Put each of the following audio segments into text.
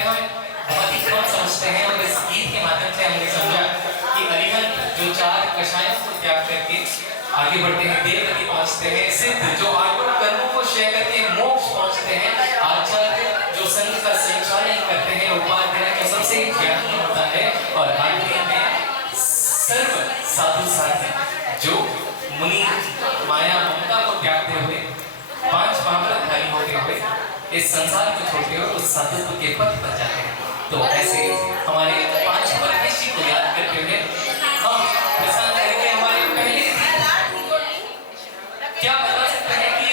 शायद हम बहुत ही कम समझते हैं, और इस गीत के माध्यम से हमने समझा कि अरिहंत जो 4 कषायों को त्याग करके आगे बढ़ते हैं, देवगति पहुंचते हैं, सिद्ध जो 8 कर्मों को क्षय करके मोक्ष पहुंचते हैं, आचार्य जो संघ का संचालन करते हैं, उपाध्याय जो सबसे ज्ञानी होता है, और आखिरी में सर्व साधु साधु जो मुनि माया ममता को त्यागते हुए 5 महाव्रतधारी होते हुए इस संसार को छोड़ते हुए उस साधुत्व के पथ पर जाते हैं। तो ऐसे हमारे 5 परमेशी को याद करते हुए हम प्रसन्न करेंगे हमारे पहले क्या बता सकते हैं कि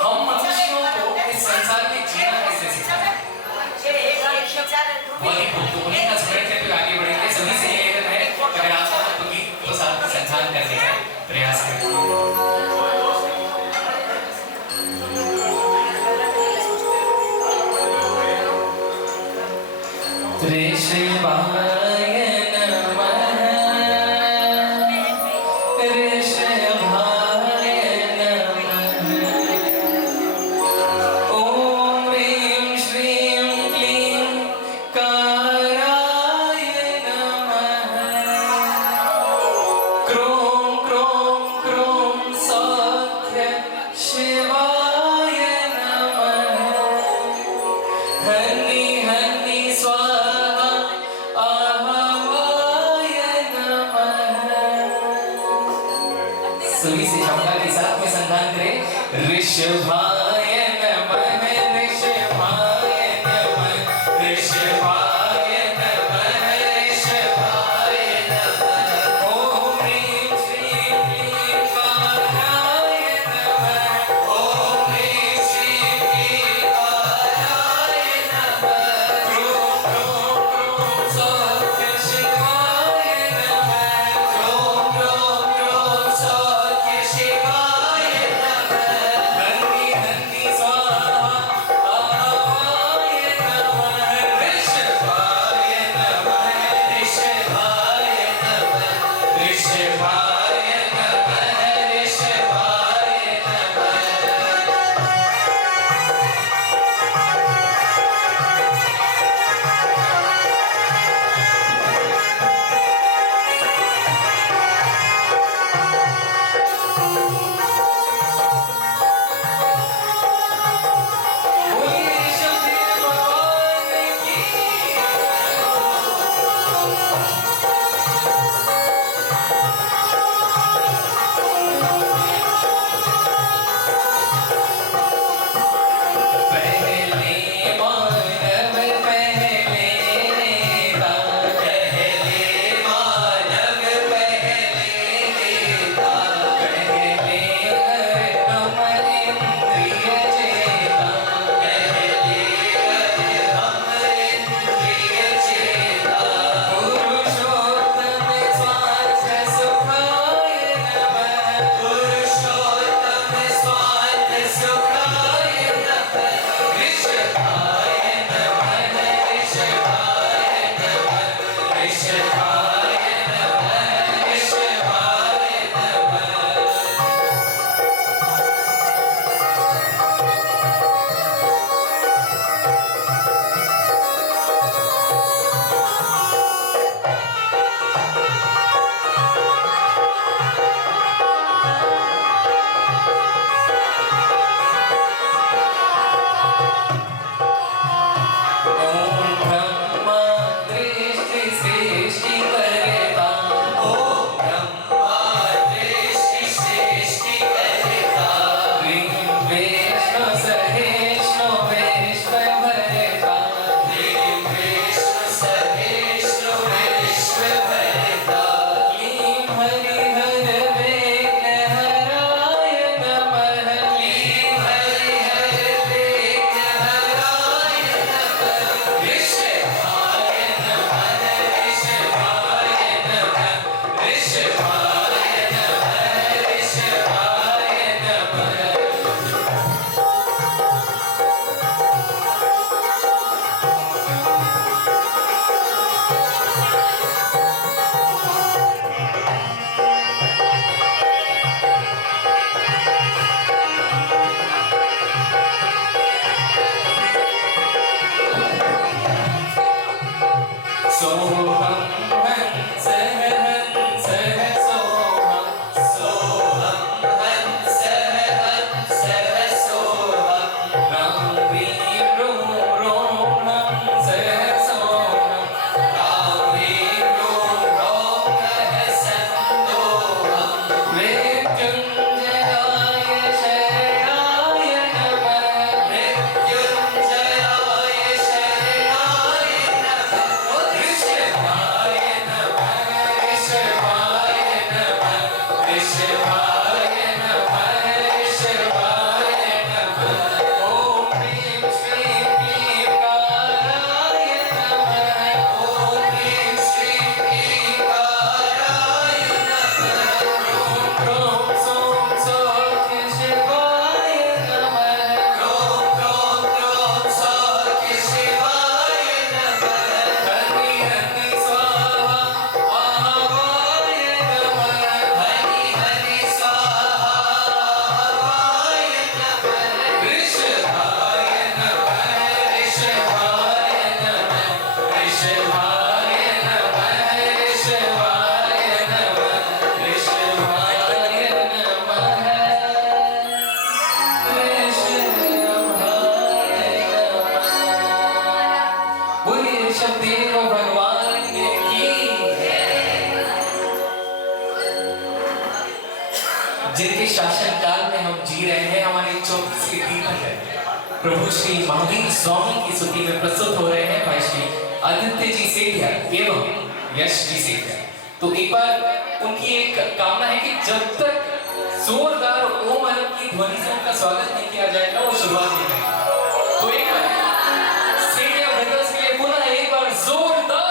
हम मनुष्यों को इस संसार में जीना कैसे सिखाएं। वही तो उन्हीं का स्मरण करते हुए आगे बढ़ेंगे। सभी से निवेदन है अगर आपका तो गीत को साथ में संचालन करने का प्रयास करें। ऋषभाय नमः, ऋषभाय नमः। ओम ह्रीं श्रीं क्लीं काराय नमः। क्रों क्रों क्रों सौख्य शिवाय नमः। हनि हनि स्वाहा केशव देव भगवान की। जिनके शासन काल में हम जी रहे हैं, हमारे 24 तीर्थंकर प्रभु श्री महावीर स्वामी की स्तुति में प्रस्तुत हो रहे हैं भाई श्री आदित्य जी सेठिया एवं यश जी सेठिया। तो एक बार उनकी एक कामना है कि जब तक जोरदार ओम अलग की ध्वनि से उनका स्वागत नहीं किया जाएगा वो शुरुआत नहीं करेंगे। तो एक बार सेठिया ब्रदर्स के लिए पुनः एक बार जोरदार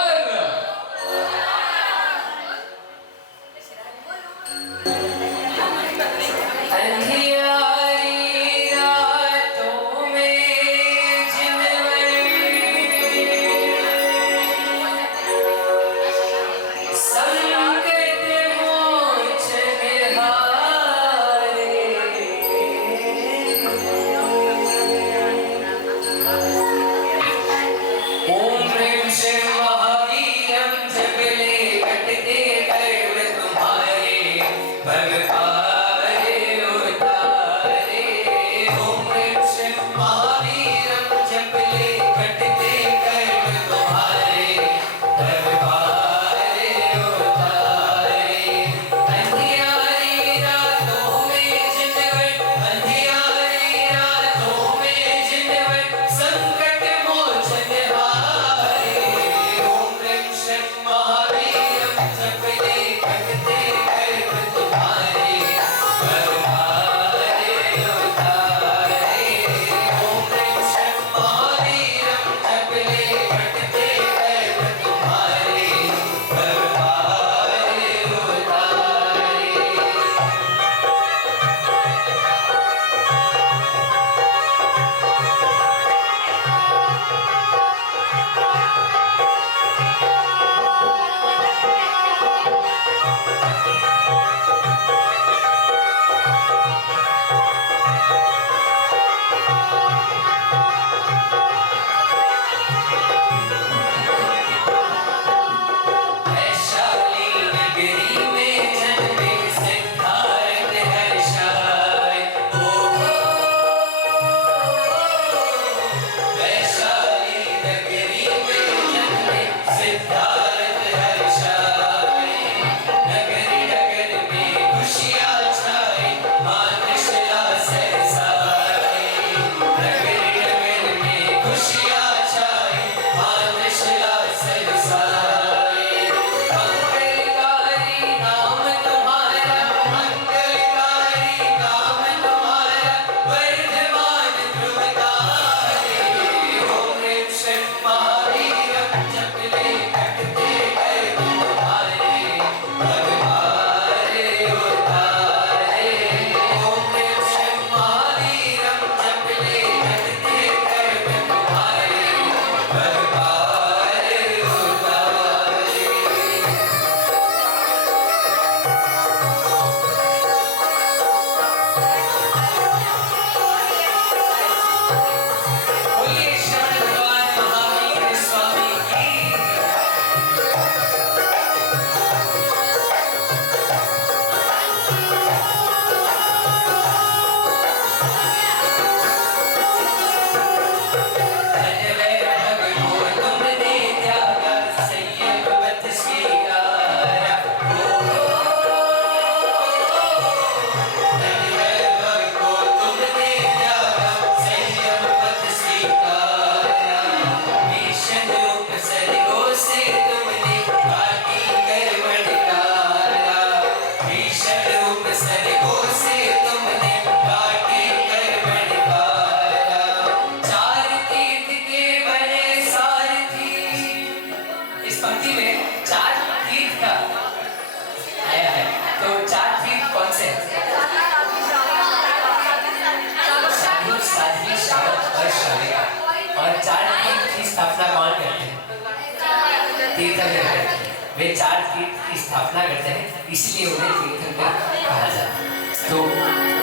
वे 4 तीर्थ की स्थापना करते हैं, इसलिए उन्हें तीर्थंकर कहा जाता है। तो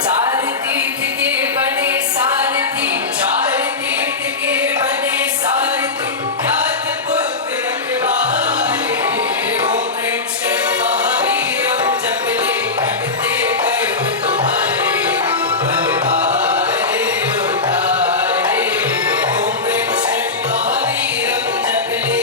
4 तीर्थ के बने सारथी, 4 तीर्थ के बने सारथी, ज्ञात पुत्र रखवारे, ओम ह्रीं श्रीं महावीरं जप ले घटते कर्म तुम्हारे, बलवारे उतारे, ओम ह्रीं श्रीं महावीरं जप ले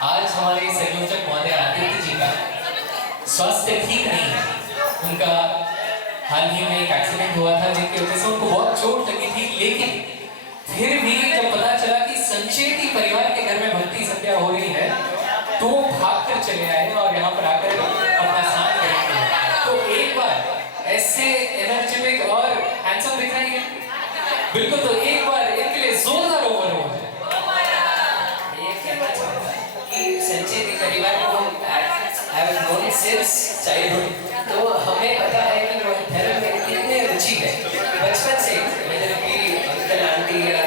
आज हमारे संयोजक महोदय आदित्य जी का स्वास्थ्य ठीक नहीं है। उनका हाल ही में एक एक्सीडेंट हुआ था जिसकी वजह से उनको बहुत चोट लगी थी, लेकिन फिर भी जब पता चला कि संचेती परिवार के घर में भक्ति संध्या हो रही है तो वो भागकर चले आए और यहाँ पर आकर अपना स्नान करेंगे। तो एक बार ऐसे एनर्जेटिक और हैंडसम दिख रहे हैं बिल्कुल, तो एक बार इनके लिए जोरदार ओवर हो जाए। ये कहना चाहता है कि संचेती परिवार को I have known since childhood, तो हमें पता है कि वो धर्म में कितने रुचि है बचपन से। मतलब कि अंकल आंटी या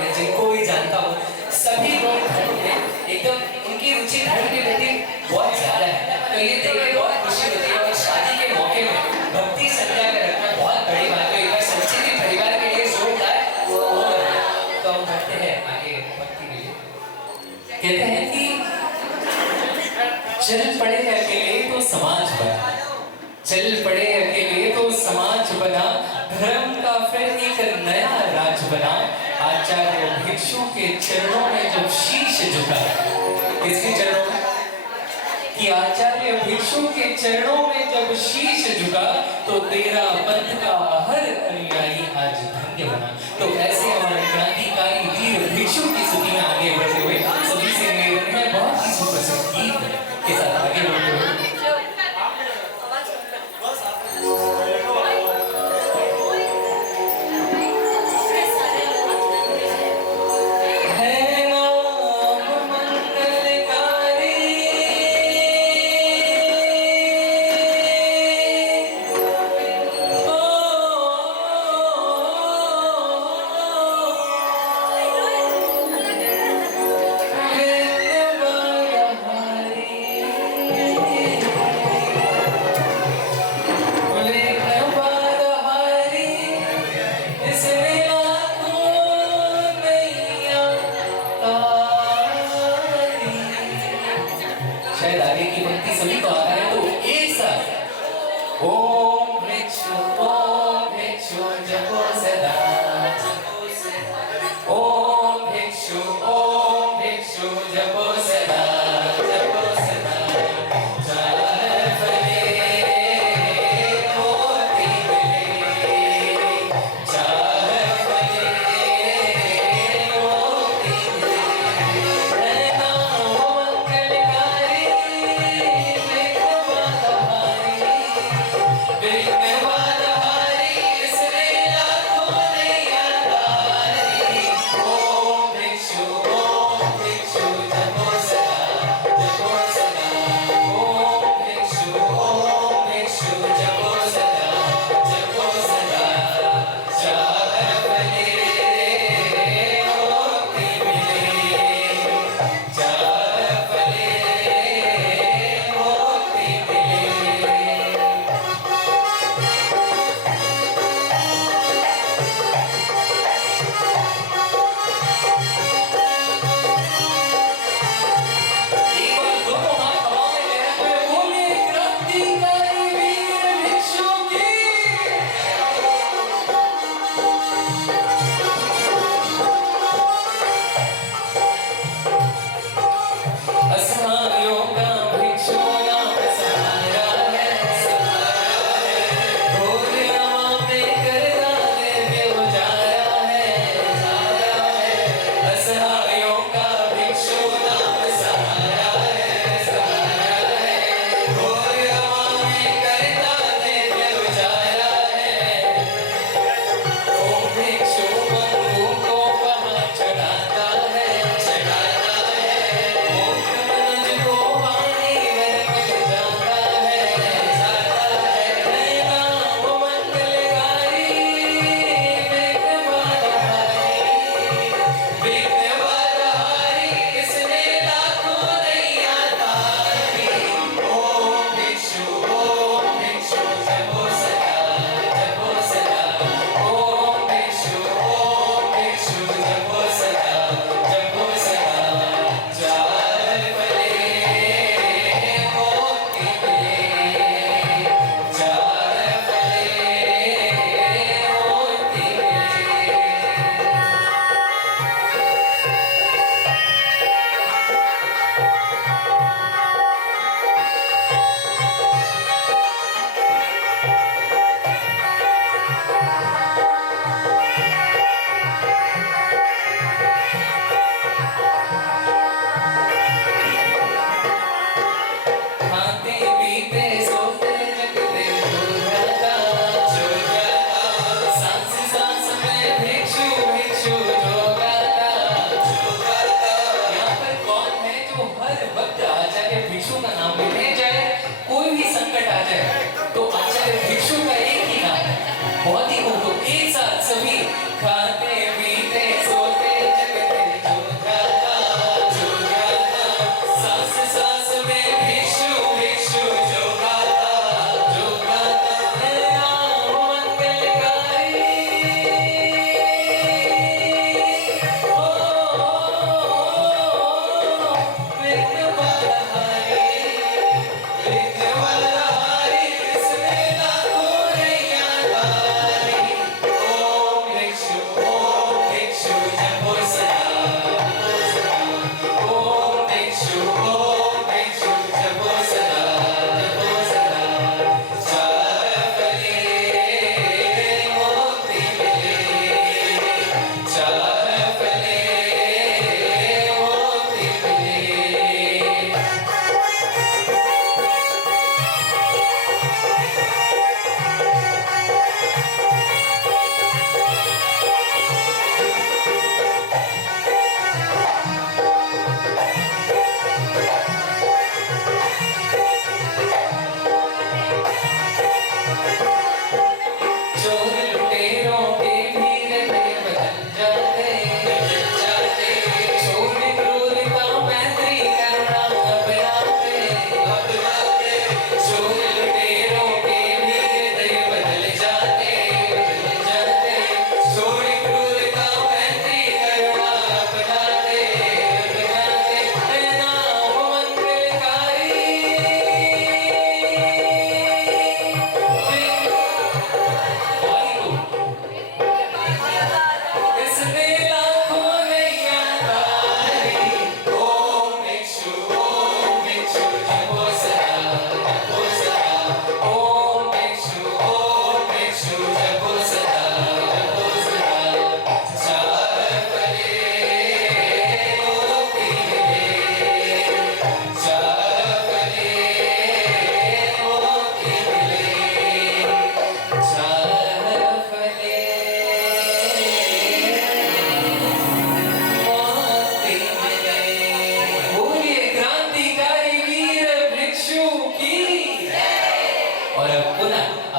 मैं जिनको भी जानता हूँ सभी लोग धर्म में एकदम उनकी रुचि धर्म के प्रति बहुत ज़्यादा है। तो ये देख के बहुत खुशी होती है और शादी के मौके में भक्ति संध्या का रखना बहुत बड़ी बात है। एक बार संचेती परिवार के लिए जोरदार तो हम करते हैं आगे भक्ति के लिए। कहते हैं कि चल पड़े अकेले तो समाज बना, चल पड़े अकेले तो समाज बना, धर्म का फिर एक नया राज बना। आचार्य भिक्षु के चरणों में जब शीश झुका, किसके चरणों में? कि आचार्य भिक्षु के चरणों में जब शीश झुका तो तेरा पंथ का हर अनुयायी आज धन्य बना। तो ऐसे हमारे क्रांतिकारी वीर भिक्षु की स्तुति में आगे बढ़ते हुए सभी से निवेदन है बहुत ही सुप्रसिद्ध गीत के साथ आगे बढ़ते हुए शायद आगे की पंक्ति सभी को आता है, तो एक साथ ओम भिक्षु जपो सदा, ओम भिक्षु जपो सदा, जपो सदा, चार फले मोती मिले, चार फले मोती मिले, ओम भिक्षु जपो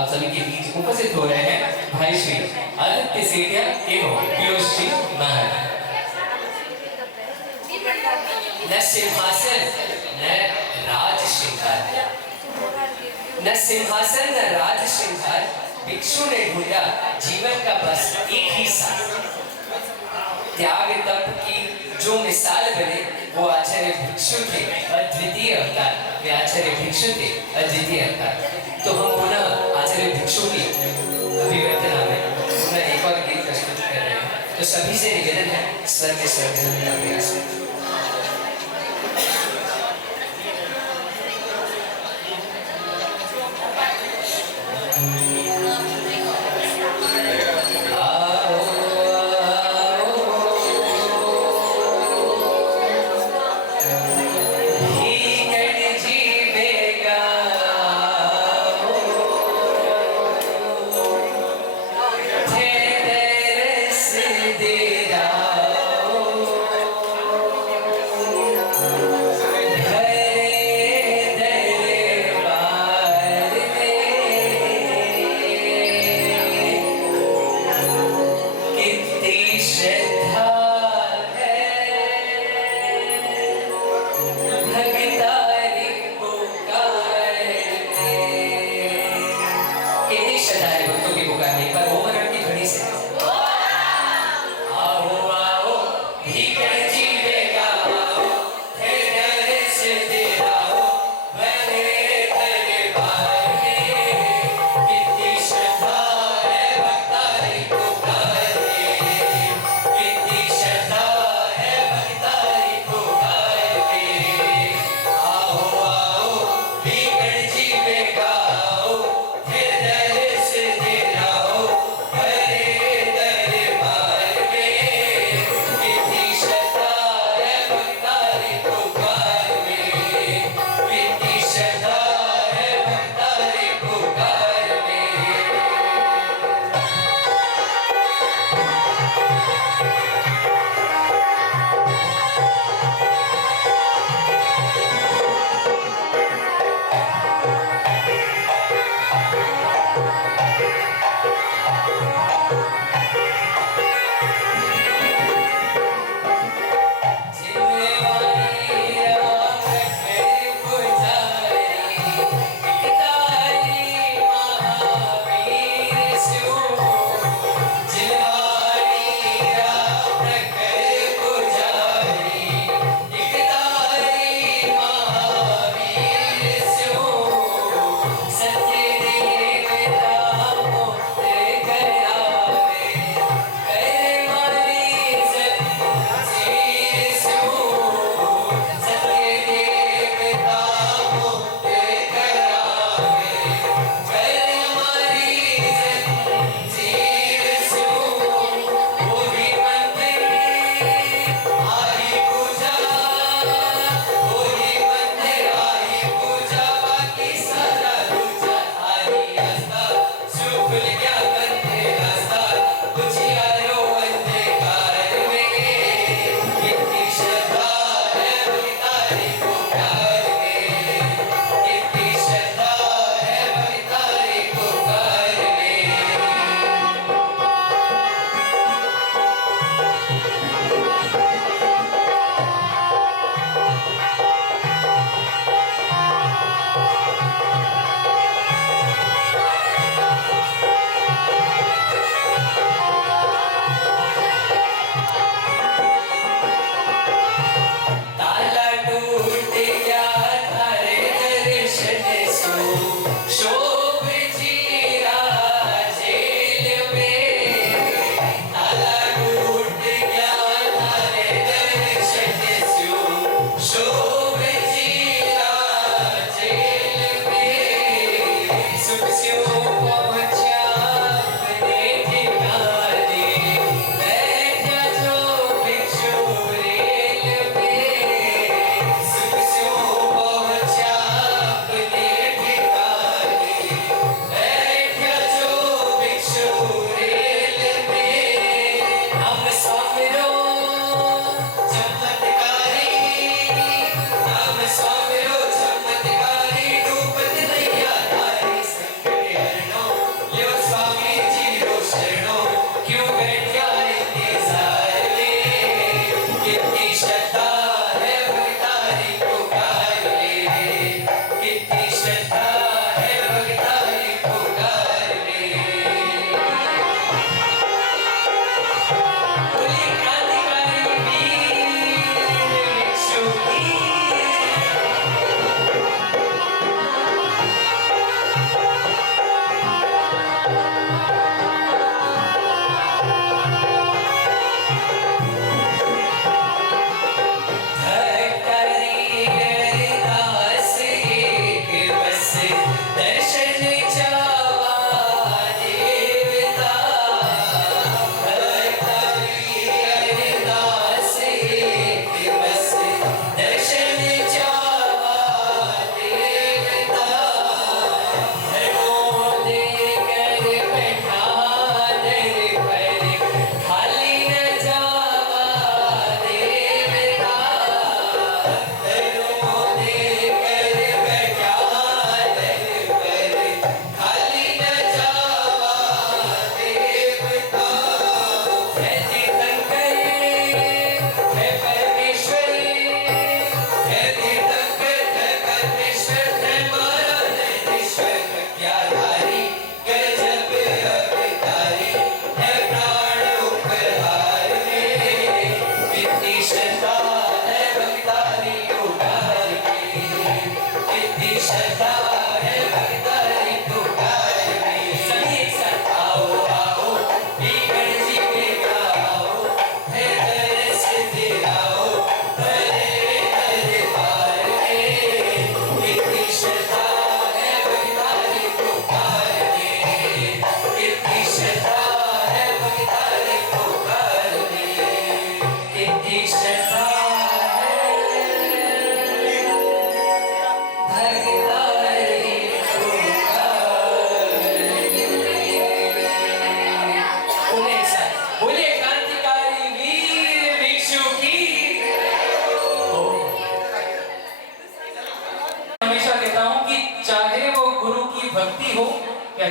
आप सभी के बीच उपस्थित हो रहे हैं भाई श्री आदित्य सेठिया एवं पीयूष जी महर। न सिंहासन न राज श्रृंगार, न सिंहासन न राज श्रृंगार, भिक्षु ने ढूंढा जीवन का बस एक ही साथ। त्याग तप की जो मिसाल बने वो आचार्य भिक्षु थे अद्वितीय अवतार, वे आचार्य भिक्षु थे अद्वितीय अवतार। तो हम पुनः आचार्य भिक्षु की अभिव्यक्तना में पुनः एक और गीत प्रस्तुत कर रहे हैं। तो सभी से निवेदन है स्वर के स्वर का प्रयास करें।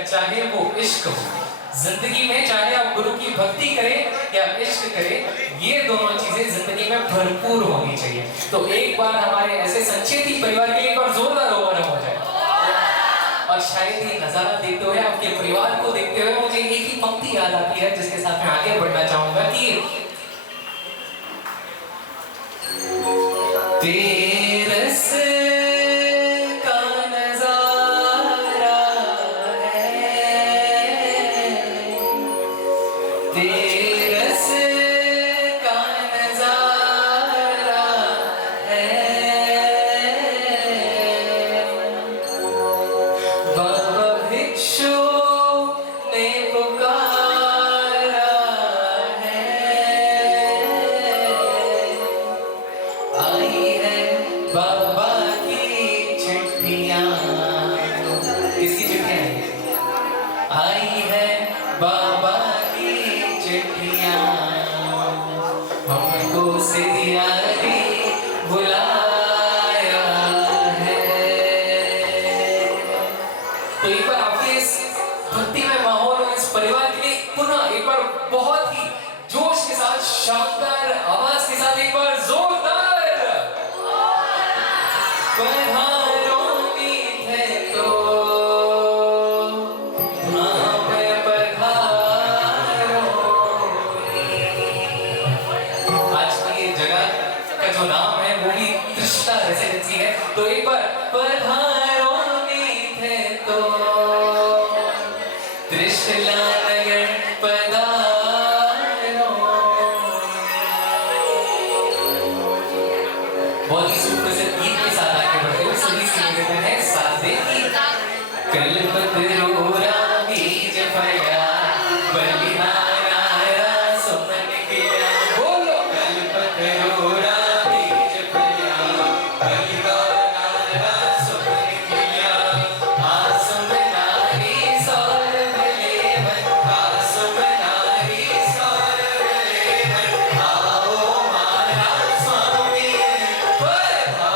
चाहे वो इश्क हो। जिंदगी में चाहे आप गुरु की भक्ति करें या इश्क करें, ये दोनों चीजें जिंदगी में भरपूर होनी चाहिए। तो एक बार हमारे ऐसे संचेती परिवार के लिए एक बार जोरदार ओवरऑल हो जाए। और शायद ये नजारा देखते हुए, आपके परिवार को देखते हुए मुझे एक ही पंक्ति याद आती है जिसके साथ मैं आगे बढ़ना चाहूंगा कि तेरस का नजारा है, तेरस का नजारा है, बाबा भिक्षु ने पुकारा है, आई है बाबा की चिट्ठियां। किसकी चिट्ठियां आई है? बाबा की चिट्ठियां, हमको सियारी बुलाया है। तो एक बार आपके इस भक्तिमय माहौल और इस परिवार के लिए पुनः एक बार बहुत ही जोश के साथ, शानदार आवाज के साथ एक बार जोरदार पधारो मीठे तो धाम पधारो। आज की ये जगह का जो नाम है वो भी तृष्णा रेसिडेंसी है। तो एक बार पधारो मीठे तो तृष्णा नगर पधारो। बहुत ही सुप्रसिद्ध गीत के साथ आगे बढ़ते हुए सभी से निवेदन है, साथ दें कल्पतरोरा बीज फया बलिहारा सुमन किया। बोलो कल्पतरोरा बीज फया बलिहारा सुमन किया। आसुम नारी सौरभ लेवन, आसुम नारी सौरभ लेवन, आओ मारा स्वामी पधारो।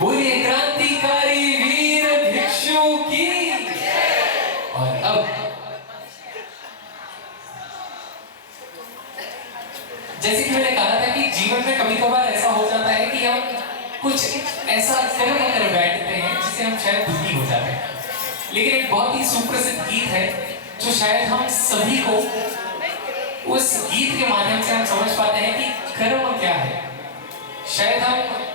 बोलिए क्रांतिकारी वीर भिक्षु की। और अब जैसे कि मैंने कहा था कि जीवन में कभी कभार ऐसा हो जाता है कि हम कुछ ऐसा कर्म कर बैठते हैं जिससे हम शायद दुखी हो जाते हैं। लेकिन एक बहुत ही सुप्रसिद्ध गीत है जो शायद हम सभी को उस गीत के माध्यम से हम समझ पाते हैं कि कर्म क्या है। शायद हम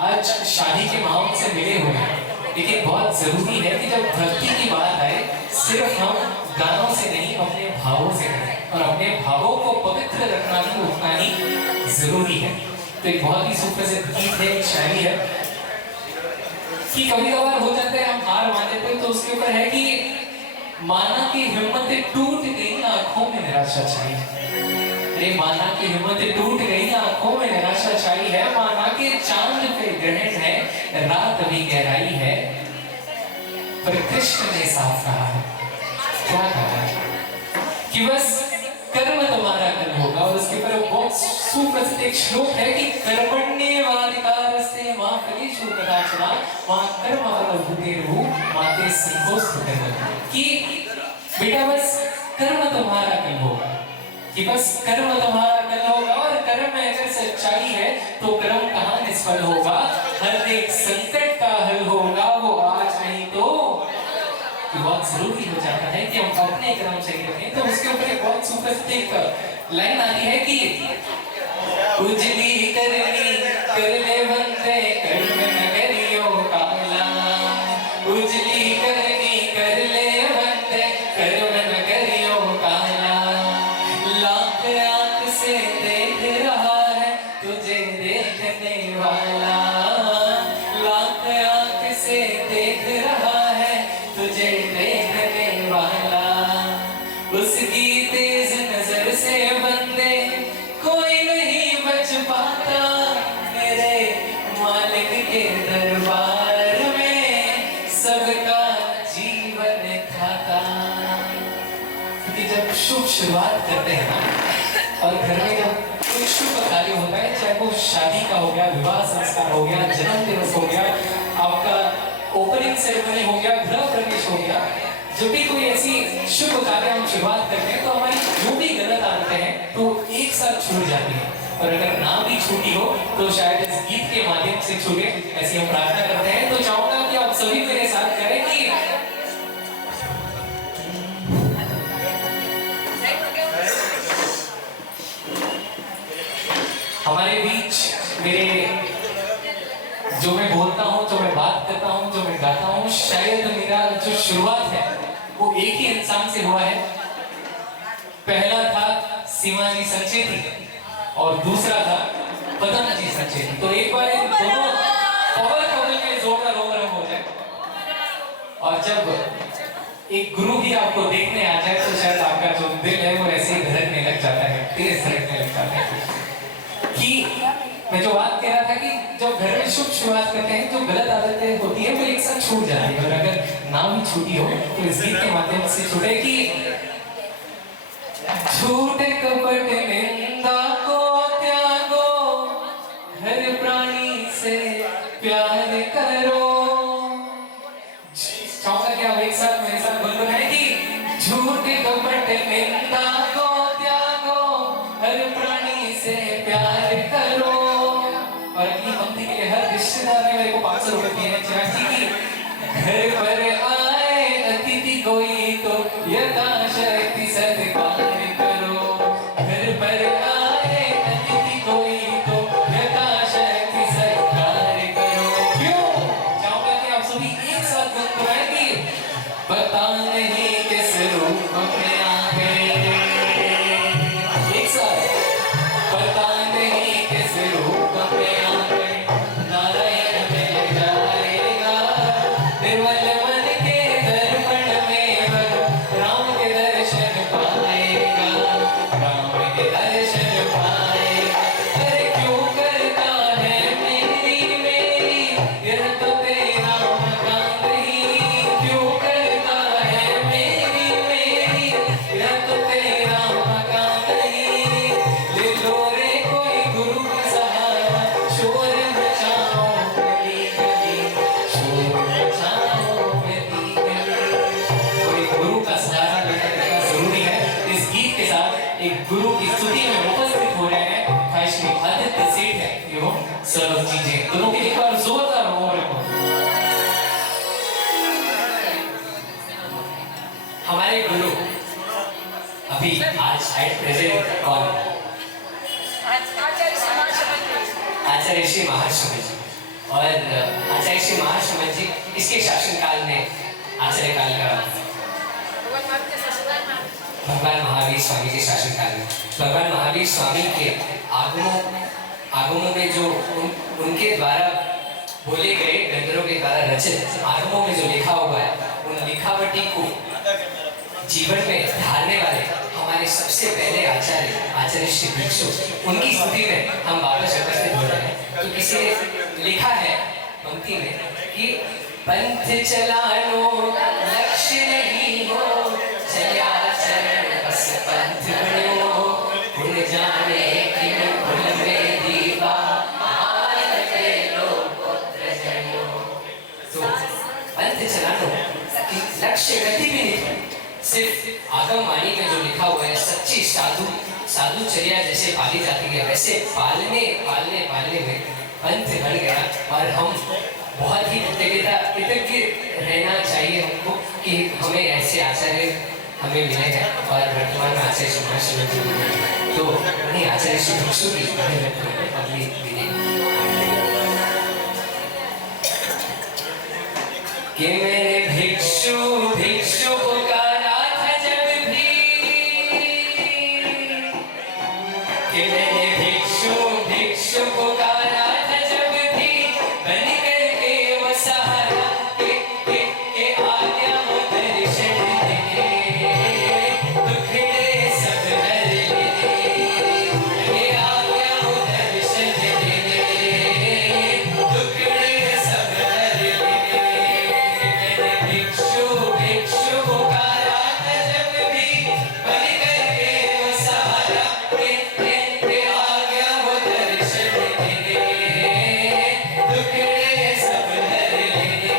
आज शादी के माहौल से मिले हुए हैं, लेकिन बहुत जरूरी है कि जब भक्ति की बात आए सिर्फ हम गानों से नहीं अपने भावों से करें, और अपने भावों को पवित्र रखना भी उतना ही जरूरी है। तो एक बहुत ही सुप्रसिद्ध गीत है, एक शायरी है कि कभी कभार हो जाता है हम हार मान लेते हैं, तो उसके ऊपर है कि माना की हिम्मतें टूट गई आंखों में निराशा छाई है। अरे माना की हिम्मतें टूट गई आंखों में निराशा छाई है, माना के चांद पे ग्रहण है, रात भी गहराई है, पर कृष्ण ने साफ कहा है। क्या कहा है कि बस कर्म तुम्हारा कर्म होगा। और उसके ऊपर बहुत सुप्रसिद्ध एक श्लोक है कि कर्मण्येवाधिकारस्ते मा फलेषु कदाचन मा कर्मफलभूतेर्भू माते संकोचतु कर्म। कि बेटा बस कर्म तुम्हारा कर्म होगा, कि बस कर्म तुम्हारा कर्म होगा, और कर्म में अगर सच्चाई है तो कर्म कहाँ निष्फल होगा। हर एक संकट का हल होगा वो आज नहीं तो बहुत जरूरी हो जाता है कि हम अपने कर्म सही रखें। तो उसके ऊपर एक बहुत सुप्रसिद्ध एक लाइन आती है कि उजली करनी कर ले बंदे कर्म न करियो काला, उजली करनी कर ले बंदे कर्म न करियो काला, लाख आंख से देख रहा है तुझे देखने वाला, लाख आंख से देख रहा है तुझे देखने वाला, उसकी तेज नजर से बंदे कोई नहीं बच पाता, मेरे मालिक के दरबार में सबका जीवन खाता। क्योंकि जब शुभ शुरुआत करते हैं ना, और घर में जब कोई शुभ कार्य होता है, चाहे वो शादी का हो गया, विवाह संस्कार हो गया, जन्म दिवस हो गया, आपका ओपनिंग सेरेमनी हो गया, गृह प्रवेश हो गया, जब भी कोई ऐसी शुभ कार्य हम शुरुआत करते हैं तो हमारी जो भी गलत आदतें हैं तो एक साथ छूट जाती है। और अगर ना भी छूटी हो तो शायद इस गीत के माध्यम से छूटे, ऐसी हम प्रार्थना करते हैं। तो चाहूंगा कि आप सभी मेरे साथ करें कि हमारे बीच मेरे जो मैं बोलता हूँ, जो मैं बात करता हूँ, जो मैं गाता हूँ, शायद मेरा जो शुरुआत है वो एक ही इंसान से हुआ है। पहला था शिवाजी संचेती और दूसरा था पदम जी संचेती। तो एक बार इन दोनों कवर कवर में जोरदार रोम हो जाए, और जब एक गुरु भी आपको देखने आ जाए तो शायद आपका जो दिल है वो ऐसे ही धड़कने लग जाता है, तेज धड़कने लग जाता है। कि मैं जो बात कह रहा था कि जब घर में शुभ शुरुआत करते हैं, जो गलत आदतें होती है वो एक साथ छूट जाती है, और अगर ना भी छूटी हो तो इस गीत के माध्यम से छूटे कि झूठ कपट निंदा को त्यागो, हर प्राणी से प्यार करो। चाहूंगा कि आप एक साथ मेरे साथ बोल रहे हैं कि झूठ कपट निंदा को त्यागो, हर प्राणी से प्यार करो। और अगली पंक्ति के लिए हर रिश्तेदार ने मेरे को 500 रुपए दिए हैं। चिराग जी की घर पर आए अतिथि कोई तो यथाशक्ति सत्कार करो, घर पर आए अतिथि कोई तो यथाशक्ति सत्कार करो। क्यों? चाहूंगा कि आप सभी एक साथ गुनगुनाएं कि पता नहीं किस रूप में आ गए, एक साथ पता नहीं किस रूप में आ गए, नारायण मिल जाएगा निर्मल सब चीजें दोनों की एक बार जोरदार हो रहे हो। हमारे गुरु अभी आज एट प्रेजेंट कौन? आचार्य श्री महाशमन जी। और आचार्य श्री महाशमन जी इसके शासनकाल में आचार्य काल का भगवान महावीर स्वामी के शासनकाल में भगवान महावीर स्वामी के आगमों में जो उनके द्वारा बोले गए ग्रंथों के द्वारा रचित आगमों में जो लिखा हुआ है, उन लिखावटी को जीवन में ढालने वाले हमारे सबसे पहले आचार्य श्री भिक्षु, उनकी स्तुति में हम वापस उपस्थित हो रहे हैं। तो किसी ने लिखा है पंक्ति में कि पंथ चलानो लक्ष्य नहीं हो, चला चरण बस पंथ बनो, गुण जाने कि कुल में दीवा मान के लोग पुत्र जनो। तो पंथ चलानो कि लक्ष्य गति भी नहीं, सिर्फ आगम वाणी में जो लिखा हुआ है सच्ची साधुचर्या जैसे पाली जाती है वैसे पालने में पंथ बढ़ गया। और हम बहुत ही कृतज्ञ रहना चाहिए हमको कि हमें ऐसे आचार्य हमें मिले हैं। और वर्तमान में आचार्य श्री महाशमन जी, तो उन्हीं आचार्य श्री भिक्षु की अगली विधि कि मैंने भिक्षु पुकारा था जब भी, कि मैंने भिक्षु पुकारा था जब भी, बन करके वो सहारा के आ गया वो दर्शन देने, दुखड़े सब हर लेने, के आ गया वो दर्शन देने, दुखड़े सब हर लेने। भिक्षु पुकारा था जब भी, बन करके वो सहारा के आ गया वो दर्शन देने, दुखड़े सब हर लेने,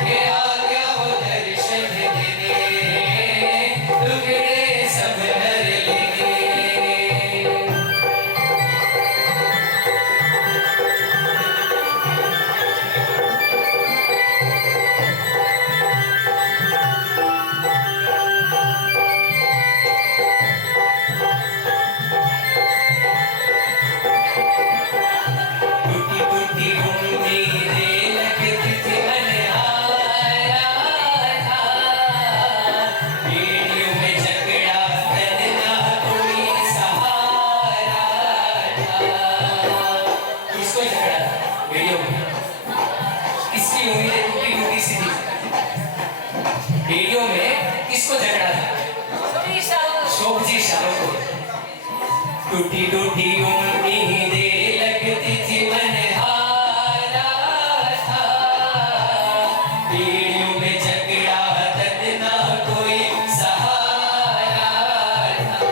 के आ गया वो दर्शन देने, दुखड़े सब हर लेने। टूटी उम्मीदें लगती थी मन आया था, बेड़ियों में जकड़ा करना कोई सहारा था। किसको जकड़ा था बेड़ियों में? किसकी उम्मीदें टूटी सी थी? बेड़ियों में किसको जकड़ा था? शोभजी शालों को। टूटी उम्मीदें लगती थी मन हारा था, बेड़ियों में जकड़ा करना कोई सहारा था।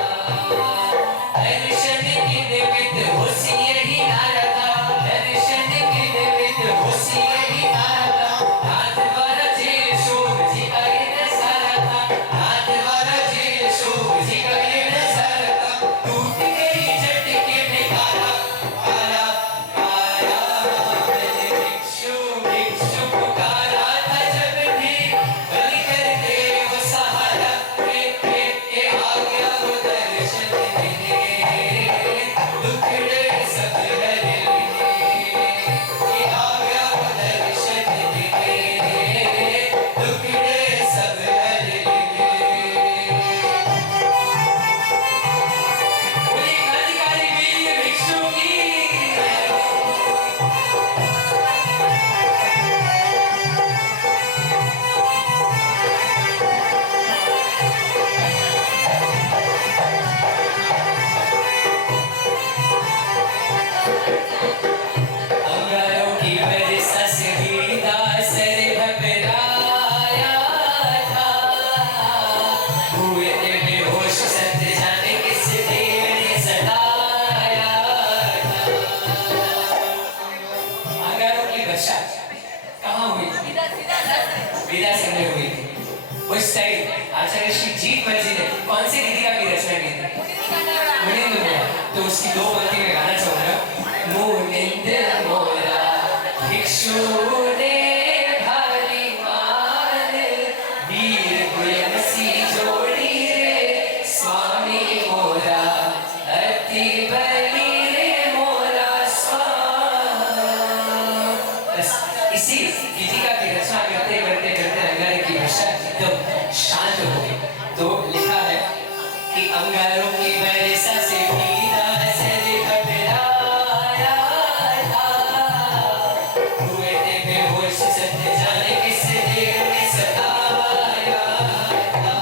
दर्शन की निमित्त होशी यही नारा था, दर्शन की निमित्त होशी यही नारा था। नाथ द्वारा जेल शोभ जी का ये नजारा था, नाथ द्वारा जेल शोभ जी का ये नजारा था। टूट गई झटके में कारा मैंने भिक्षु पुकारा था जब भी, बन करके वो सहारा के आ गया वो दर्शन देने, दुखड़े सब हर लेने, के आ गया वो दर्शन देने, दुखड़े सब हर लेने। बोली क्रांतिकारी वीर भिक्षु की। अंगारों की बरसा से भीगा सर घबराया था, हुए थे बेहोश सत जाने किस देव ने सताया था। अंगारों की वर्षा कहाँ हुई थी? वेदा संघ में हुई थी। उस टाइम आचार्य श्री जीतवर जी ने कौन सी गीतिका की रचना की थी? मुनिंद में। तो उसकी दो पंक्ति में गाना चाहूंगा। मुनिंद गोविंद मोरा भिक्षु ने भारी मान वीर गुयसी जोड़ी रे स्वामी मोरा अति बली रे मोरा स्वामी। इसी गीतिका की रचना करते करते करते अंगारे की भाषा एकदम शांत हो गई। तो लिखा है कि अंगारों की बरसा से भीगा सर घबराया था, हुए थे बेहोश सत्य जाने किस देर में सताया था।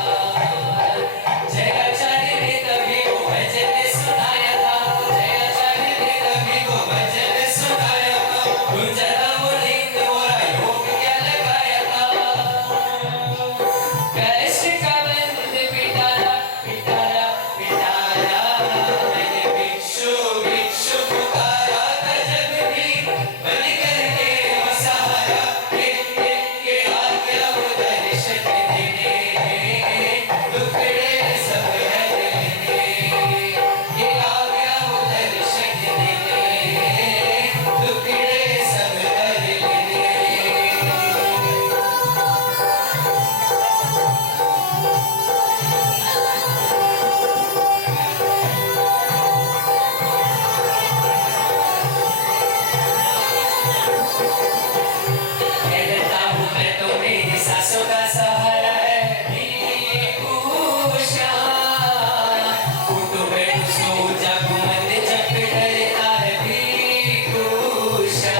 जयाचार्य ने कभी को भजन सुनाया था, जयाचार्य ने कभी को भजन सुनाया था, गुंजरा मुलिंग मोरा योग क्या लगाया था। कष्ट का बंध पिटारा पिटारा पिटारा, मैंने भिक्षु भिक्षु पुकारा था जब भी बन करके वो सहारा। के आ गया वो दर्शन देने, टुकड़े सब हर लेने। के आ गया वो दर्शन देने, टुकड़े सब हर लेने। कहता हूँ मैं तो मेरी सासों का सहारा है भिक्षुषा। उठो बैठो सो जागो मन जब डरता है भिक्षुषा।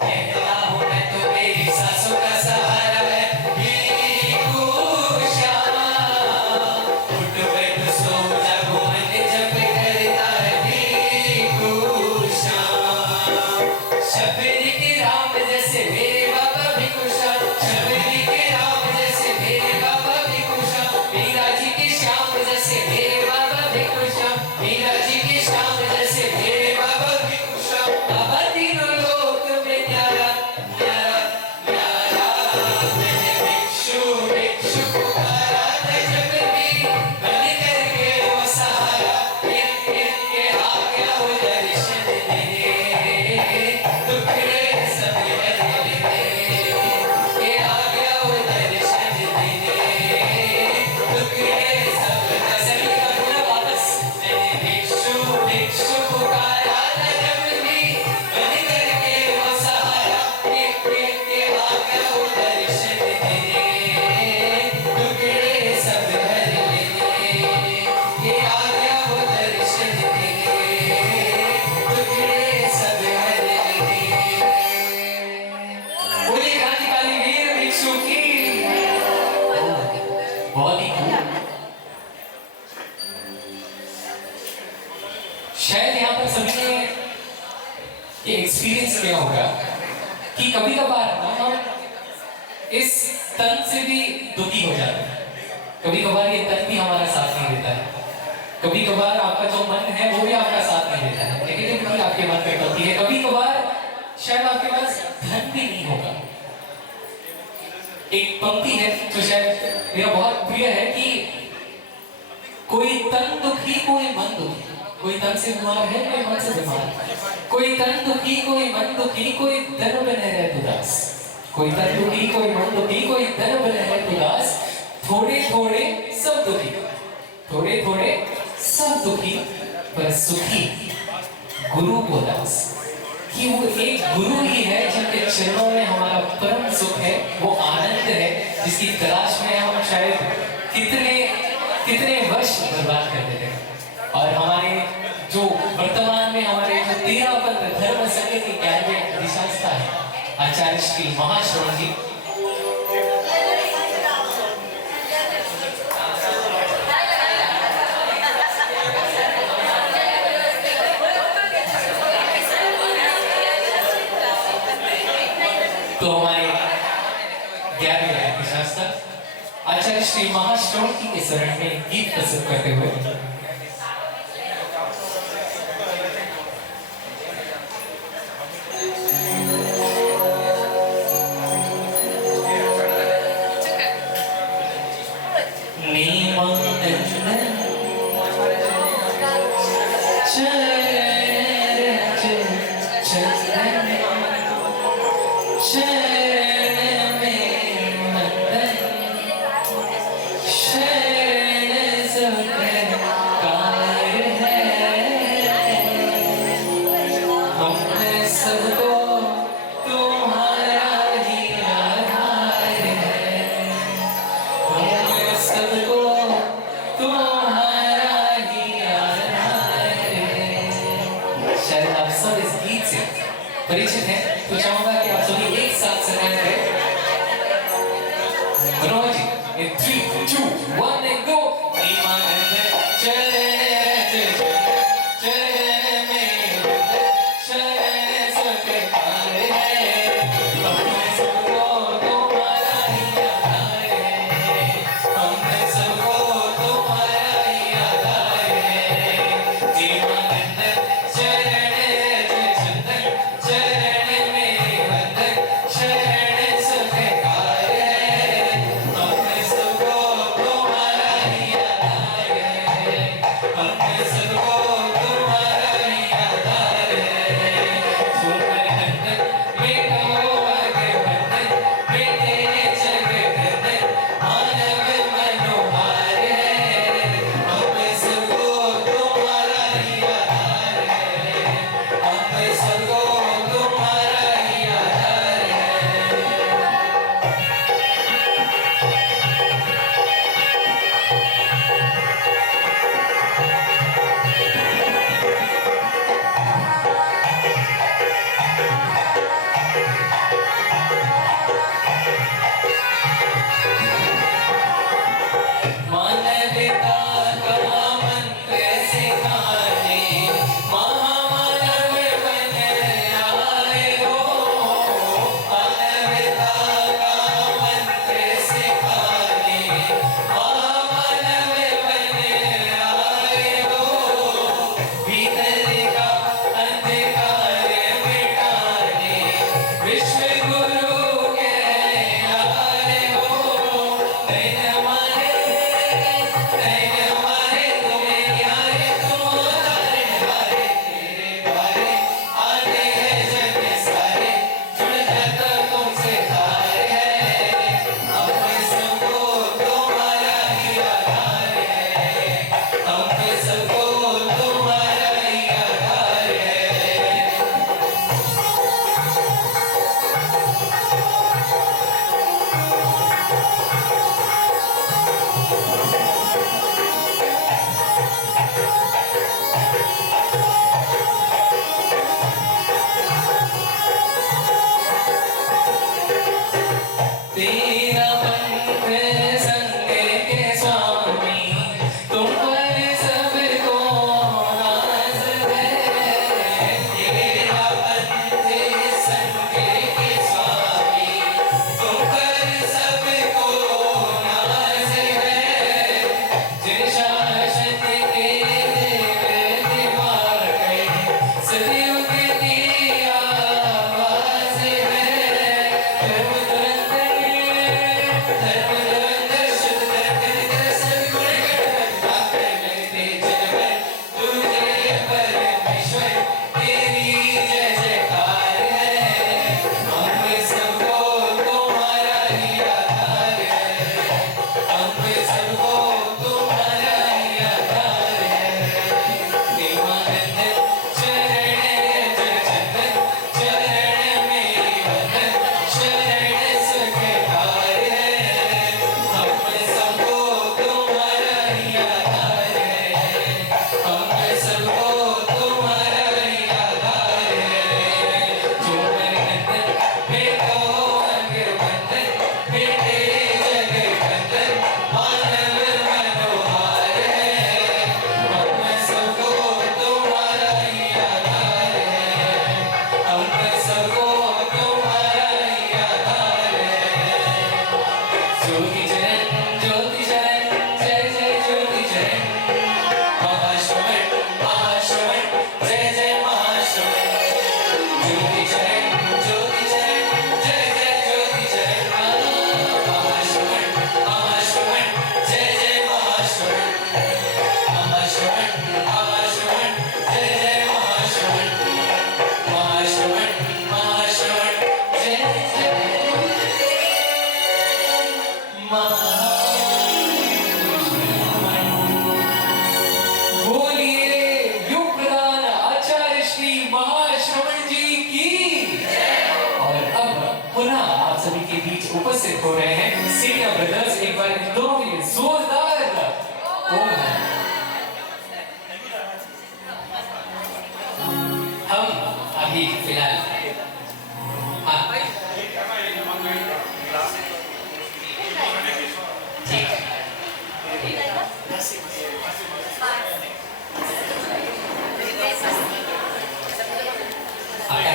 कहता हूँ मैं तो मेरी सासों का सहारा है भिक्षुषा। उठो बैठो सो जागो मन जब डरता है भिक्षुषा। शबरी के राम जैसे मेरे बाबा भिक्षुषा, शबरी के राम जैसे मेरे बाबा भिक्षुषा। मीरा जी के श्याम जैसे मेरे बाबा भिक्षुषा, मीरा जी के श्याम जैसे मेरे बाबा भिक्षुषा। बाबा तीनों लोक में न्यारा न्यारा न्यारा, मैंने भिक्षु भिक्षु पुकारा था जब भी बन करके वो सहारा। के आ गया वो दर्शन देने, टुकड़े सब हर लेने। के आ गया वो दर्शन देने, टुकड़े सब हर लेने। पूरा वापस। मैंने भिक्षु भिक्षु पुकारा था जब भी बन करके वो सहारा। के आ गया वो दर्शन देने, टुकड़े सब हर लेने। के आ गया वो दर्शन देने, टुकड़े सब हर लेने। बोलिए क्रांतिकारी वीर भिक्षु की। बहुत ही खूब। शायद यहाँ पर सभी ने ये एक्सपीरियंस किया होगा कि कभी कभार हम इस तन से भी दुखी हो जाते हैं। कभी कभार ये तन भी हमारा साथ नहीं देता है। कभी कभार आपका जो मन है वो भी आपका साथ नहीं देता है, नेगेटिविटी आपके मन में होती है। कभी कभार शायद आपके पास धन भी नहीं होगा। एक पंक्ति है जो शायद मेरा बहुत प्रिय है कि कोई तन दुखी कोई मन दुखी, कोई तन से बीमार है कोई मन से बीमार, कोई तन दुखी कोई मन दुखी, कोई धन बने रहे उदास। कोई तन दुखी कोई मन दुखी, कोई धन बने रहे उदास। थोड़े थोड़े सब दुखी, थोड़े थोड़े सब दुखी, पर सुखी गुरु को दास। कि वो एक गुरु ही है जिनके चरणों में हमारा परम सुख है, वो आनंद है जिसकी तलाश में हम शायद कितने कितने वर्ष बर्बाद कर देते हैं। और हमारे जो वर्तमान में हमारे जो 13 पंथ धर्म संघ के 11वें अधिशास्ता है आचार्य श्री महाश्रवण जी, तो हमारे 11वें अधिशास्ता आचार्य श्री महाश्रवण जी के शरण में गीत प्रस्तुत करते हुए चरण सबको तुम्हारा ही आधार है, हम सबको तुम्हारा ही आधार है। शायद आप सब इस गीत से परिचित हैं, तो चाहूंगा कि आप सभी एक साथ सुनाएं करें। Manoj ji, in 3, 2, 1 and go। Premanand चरण चरण में शरण सत्कार है, हम सबको तुम्हारा ही आधार है, हम सबको तुम्हारा ही आधार है। प्रेमानंद चरण चरण में वंदन उपस्थित हो रहे हैं सीनियर ब्रदर्स। एक बार इन दोनों के लिए जोरदार ओम। हम अभी फिलहाल हाँ ठीक है आपका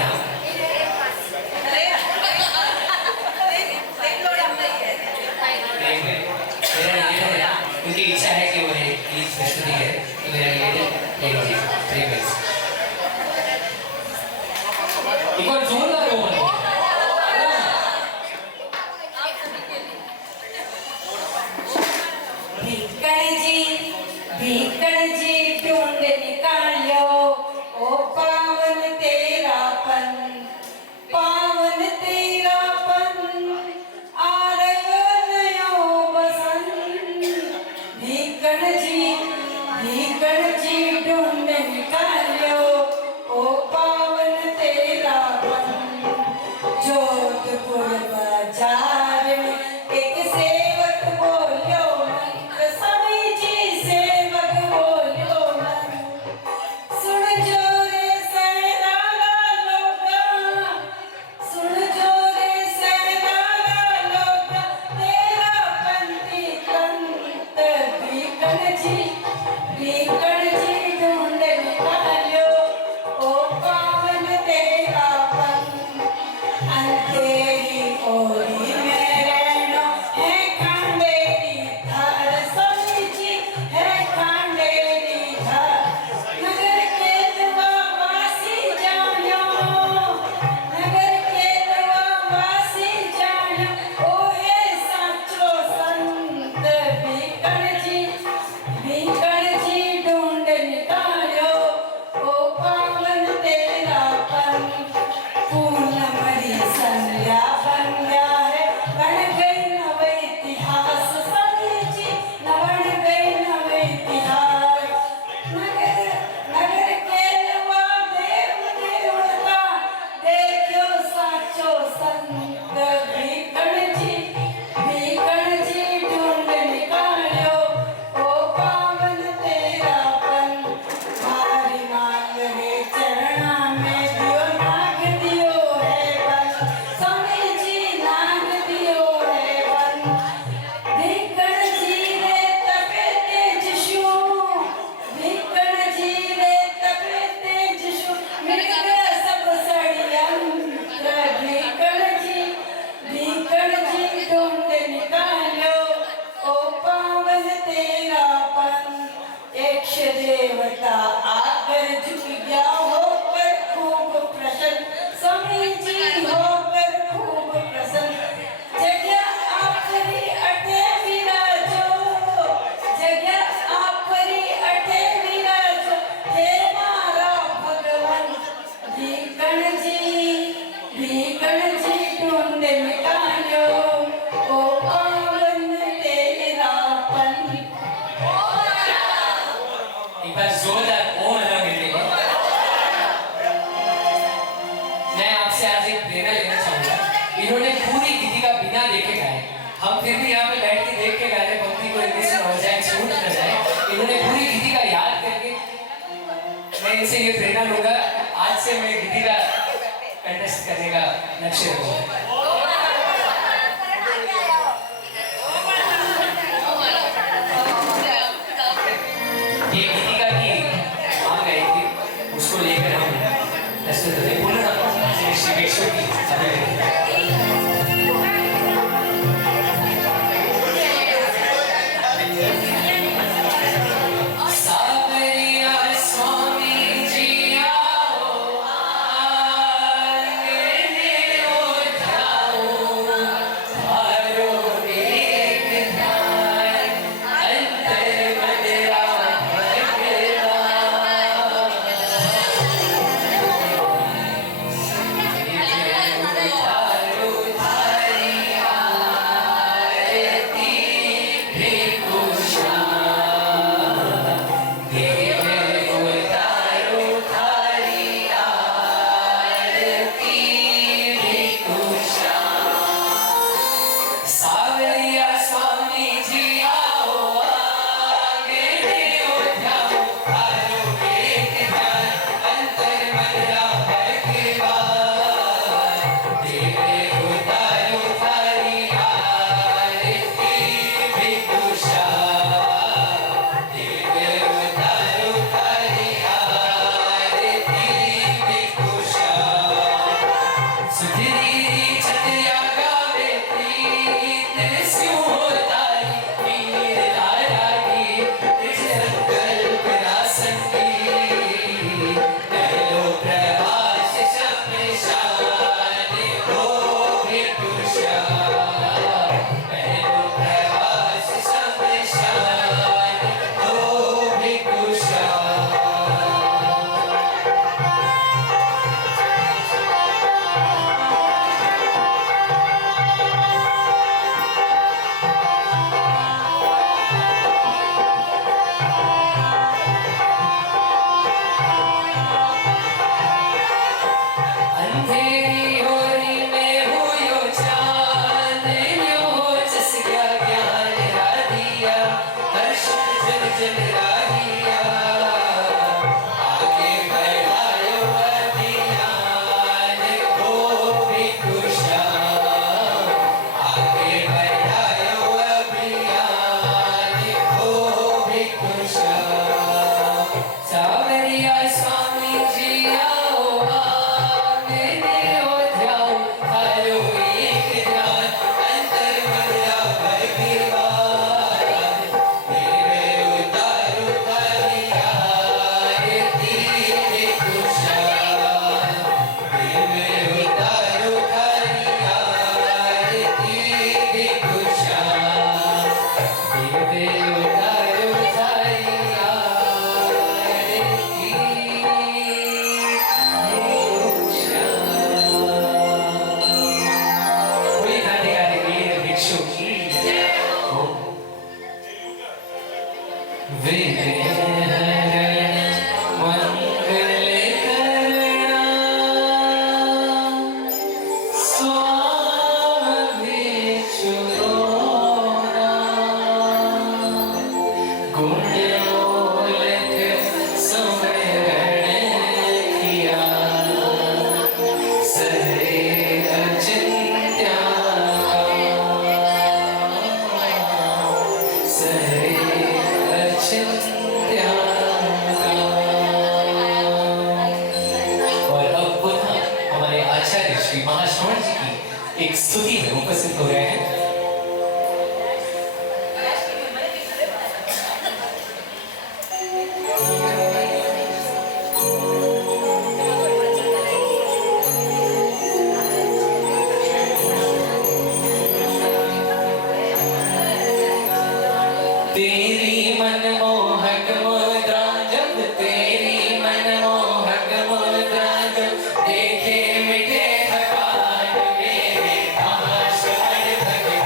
नाम उनकी इच्छा है कि वो गीत प्रस्तुति है तो मेरा एक बार जोरदार हो भीकण जी ढूंढ निकालो ओ पावन तेरापन, पावन तेरापन आ रयो नयो बसंत। भीकण जी ढूंढ निकालो ओ पावन तेरापन। जोधपुर बाजार में एक सेवक बोलो मंत्र, स्वामी जी सेवक बोलो मंत्र। सुन जो रे सहराला लोगा, सुन जो रे सहराला लोगा, तेरा पंथी कंत। भीकण जी ढूंढ निकालो ओ पावन तेरापन। अंधेरी ओरी में रहना है खांडेरी धार, स्वामी जी है खांडेरी धार। नगर केतवा वासी जानो, नगर केतवा वासी जानो, ओ है साचो संत। भीकण जी ढूंढ निकालो ओ पावन तेरापन। पूनमरी संध्या बंध्या है, बन गई नव इतिहास, स्वामी जी बन गई नव इतिहास। नगर केलवा देव देवता देखो साचो संत। भीकण जी ढूंढ निकालो ओ पावन तेरापन। मारी मांग रे चरणा में दियो नाग दियो है बन, स्वामी जी नाग दियो है बन। भीकण जी रे तपे तेज शू, भीकण जी रे तपे तेज शू, मिल गया सब षड्यंत्र। भीकण जी ढूंढ निकालो ओ पावन तेरापन। यक्ष देवता आकर झुक गया होकर खूब प्रसन्न, स्वामी जी होकर खूब प्रसन्न। जगह आखरी अटे विराजो, जगह आखरी अटे विराजो, हे मारा भगवान। भीकण जी ढूंढ निकालो ओ पावन तेरापन। एक बार जोरदार ओम लगा मिलने को। मैं आपसे आज एक प्रेरणा लेना चाहूंगा। इन्होंने पूरी गीतिका बिना देखे गाए, हम फिर भी यहाँ पे बैठ के देख के गा रहे, पंक्ति को इंग्लिश में हो जाए छूट न जाए। इन्होंने पूरी गीतिका याद करके, मैं इनसे ये प्रेरणा लूंगा, आज से मैं गीतिका कंटेस्ट करने का लक्ष्य रखूंगा। ये गीतिका की मांग आई थी, उसको लेकर हम प्रस्तुत हुए। पूर्ण श्री विश्व की सावरिया स्वामी जी आओ, आंगने उठा अंधेरी होरी में हुयो चांद न्यो जस गया ज्ञान राधिया हर्ष जन जन राहिया आगे बढ़ायो अभियान हो भिकुशा आगे बढ़ायो अभियान हो भिकुशा सावरिया स्वामी जी आओ आंगने हो ध्यान थारो एक ध्यान अंतर मर्या भय गिरवार देवे उतारू हरिया तीरे कुशा देवे उतारू हरिया तीरे कुशा देवे उतारू हरिया कोई गाने गाने वीर भिक्षु की मंगल करना स्वामी भिक्षुरोना गुणोलक सुमरण किया सरे अचिंत्या सरे अचिंत्या और अब पुनः हमारे आचार्य श्री महाश्रवण जी की एक स्तुति में उपस्थित हो रहे हैं। तेरी मनमोहक मुद्रा जब तेरी मनमोहक मुद्रा जब देखे मिटे थकान मेरे कहाँ शरण भगवान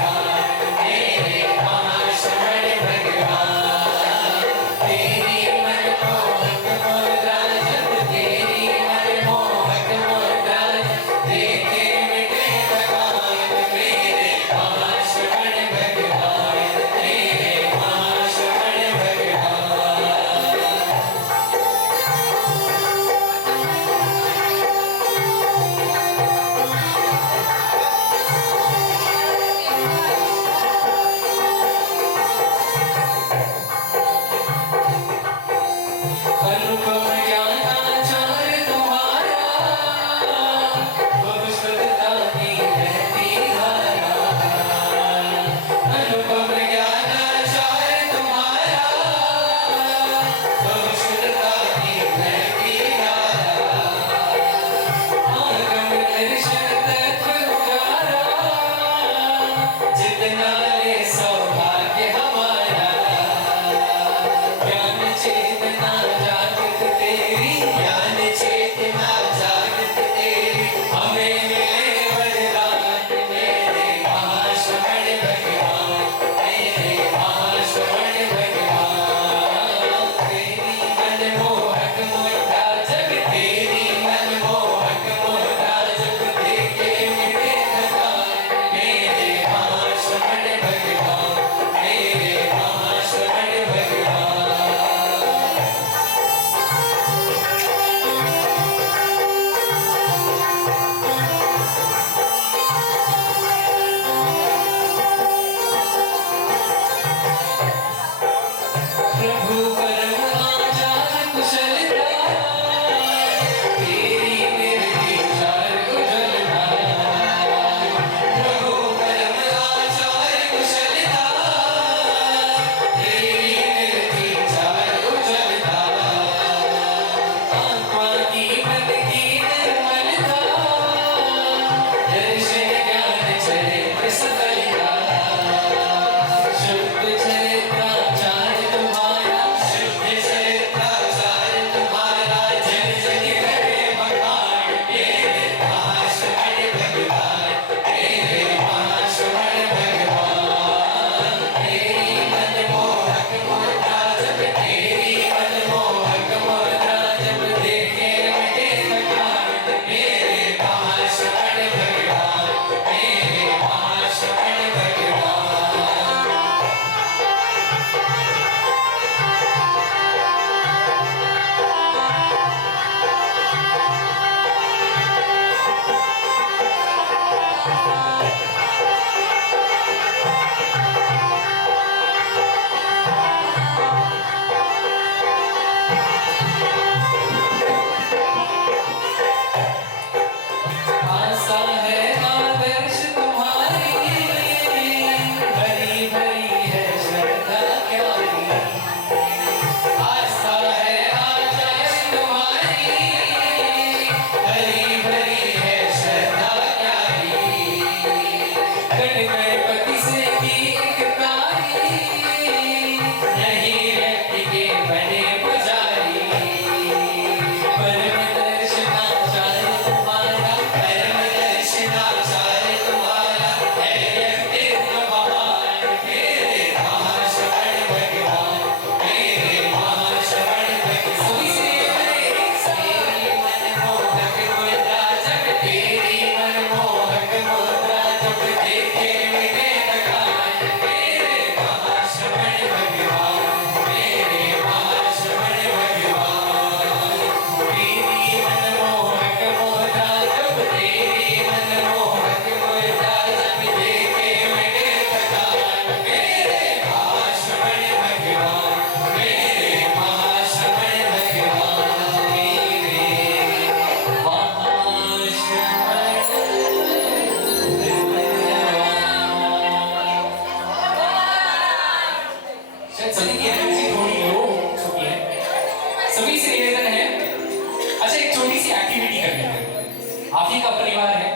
का परिवार है।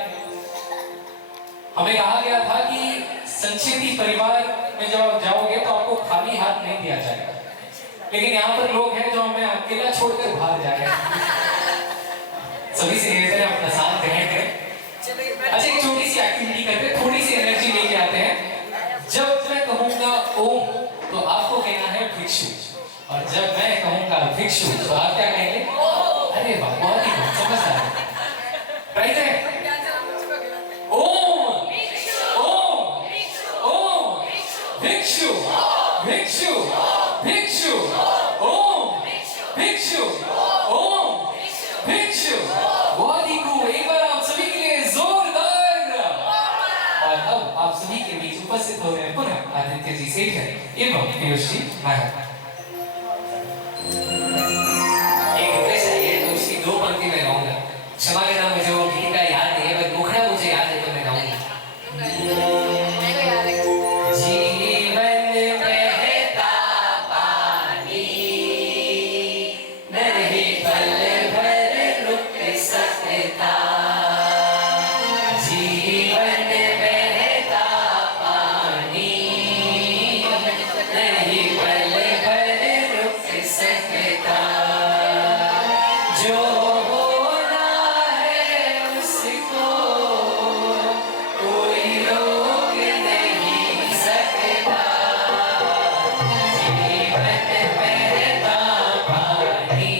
हमें कहा गया था कि संचेती परिवार में जब आप जाओगे तो आपको खाली हाथ नहीं दिया जाएगा, लेकिन यहाँ पर लोग हैं जो हमें अकेला छोड़कर बाहर जा रहे हैं। सभी से निवेदन है अपना साथ ग्रहण करें। अच्छा, एक छोटी सी एक्टिविटी करते हैं, थोड़ी सी एनर्जी लेके आते हैं। जब मैं कहूँगा ओम तो आपको कहना है भिक्षु, और जब मैं कहूँगा भिक्षु तो आप क्या कहेंगे? अरे वाह, बहुत ही समझ आ रहा है। राइट है? ओम ओम ओम भिक्षु भिक्षु भिक्षु ओम भिक्षु ओम भिक्षु। बहुत ही खूब, एक बार आप सभी के लिए जोरदार। और अब आप सभी के बीच उपस्थित हो रहे हैं पुनः आदित्य जी सेठ एवं पीयूष जी नायक। एक रिक्वेस्ट है, ये तो उसकी 2 पंक्ति में गाऊंगा, क्षमा करना, मुझे वो गीत का याद नहीं है, बट मुखड़ा मुझे याद है तो मैं गाऊंगा। जीवन बहता पानी, नहीं पल भर रुक सकता। जीवन बहता पानी, नहीं पल भर रुक सकता। जो होना है उसको कोई रोक नहीं सकता। जीवन बहता पानी,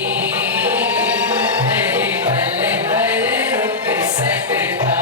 नहीं पल भर रुक सकता।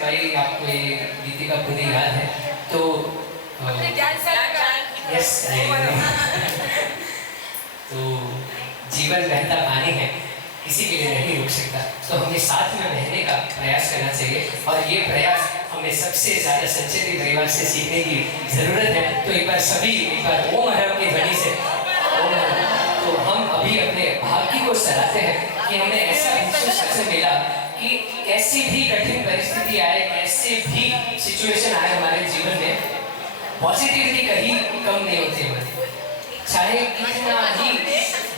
भाई आपको ये गीतिका पूरी याद है तो यस तो जीवन बहता पानी है, किसी के लिए नहीं रुक सकता, तो हमें साथ में बहने का प्रयास करना चाहिए। और ये प्रयास हमें सबसे ज़्यादा संचेती परिवार से सीखने की ज़रूरत है। तो एक बार सभी एक बार ओम हरम की ध्वनि से ओम हरम। तो हम अभी अपने भाग्य को सराहते हैं कि हमें ऐसा भिक्षु मिला कि कैसी भी कठिन परिस्थिति आए, कैसे भी सिचुएशन आए हमारे जीवन में, पॉजिटिविटी कहीं कम नहीं होती हमारी। चाहे कितना ही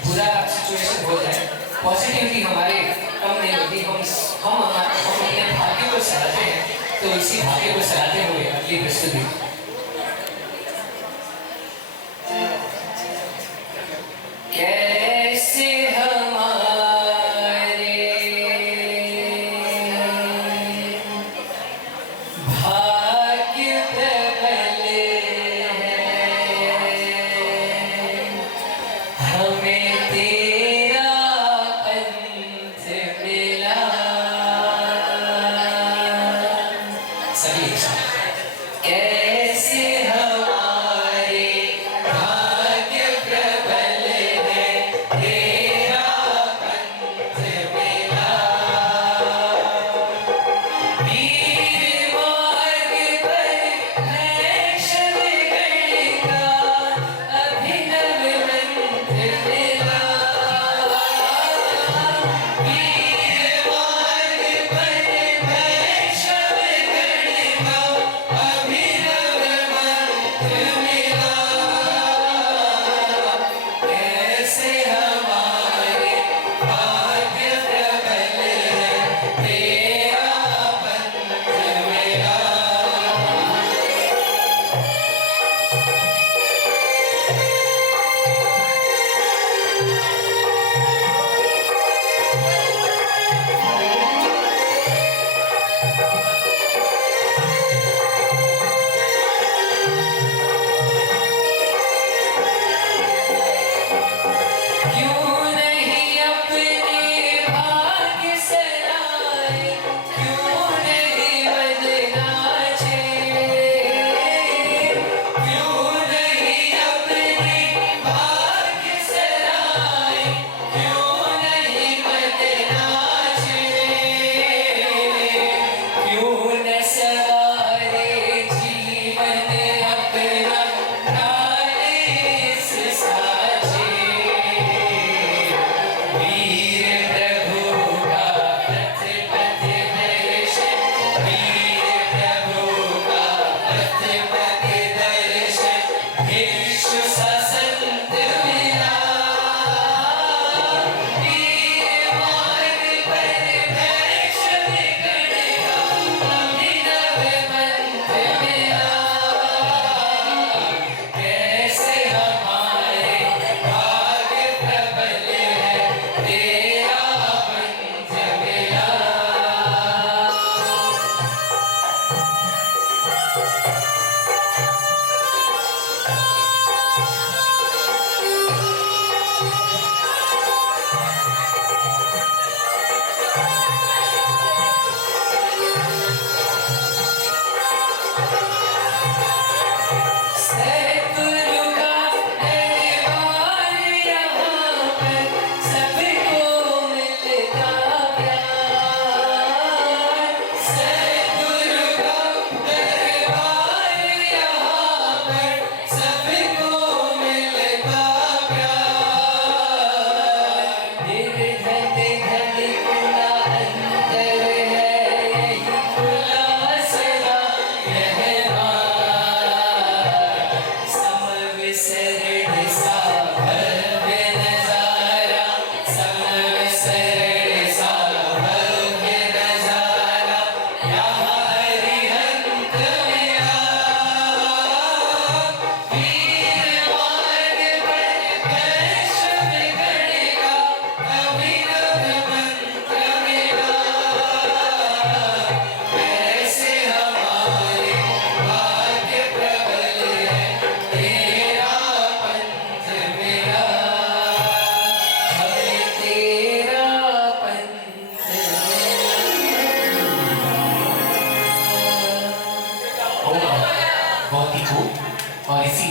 बुरा सिचुएशन हो जाए, पॉजिटिविटी हमारे कम नहीं होती। हम अपने भाग्य को सराहते हैं। तो इसी भाग्य को सराहते हुए अगली प्रस्तुति कैसे कैसे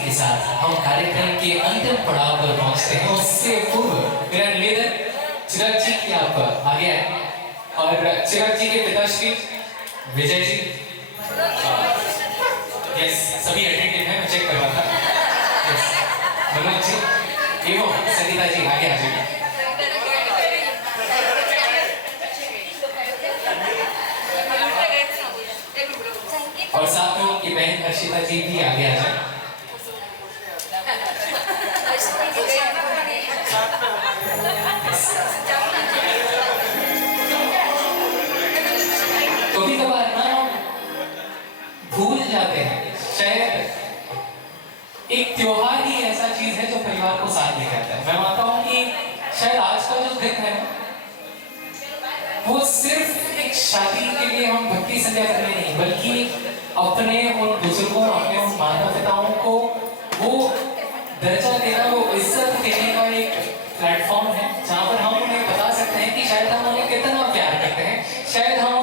के साथ हम कार्यक्रम के अंतिम पड़ाव पर पहुंचते हैं। उससे पूर्व मेरा निवेदन चिराग जी की आप आगे आए और चिराग जी के पिताश्री विजय जी, यस सभी अटेंटिव हैं, मैं चेक कर रहा था। यस मनोज जी एवं संगीता जी आगे आ जाइए। और साथ में उनकी बहन हर्षिता जी भी आगे आ जाए। कभी कभार ना हम भूल जाते हैं, शायद एक त्योहार ही ऐसा चीज है जो परिवार को साथ लेकर आता है। मैं मानता हूँ कि शायद आज का जो दिन है वो सिर्फ एक शादी के लिए हम भक्ति संध्या करने नहीं, बल्कि अपने उन बुजुर्गों, अपने उन माता पिताओं को वो दर्जा देना, वो इज्जत देने का एक प्लेटफॉर्म है जहाँ पर हम उन्हें बता सकते हैं कि शायद हम उन्हें कितना प्यार करते हैं, शायद हम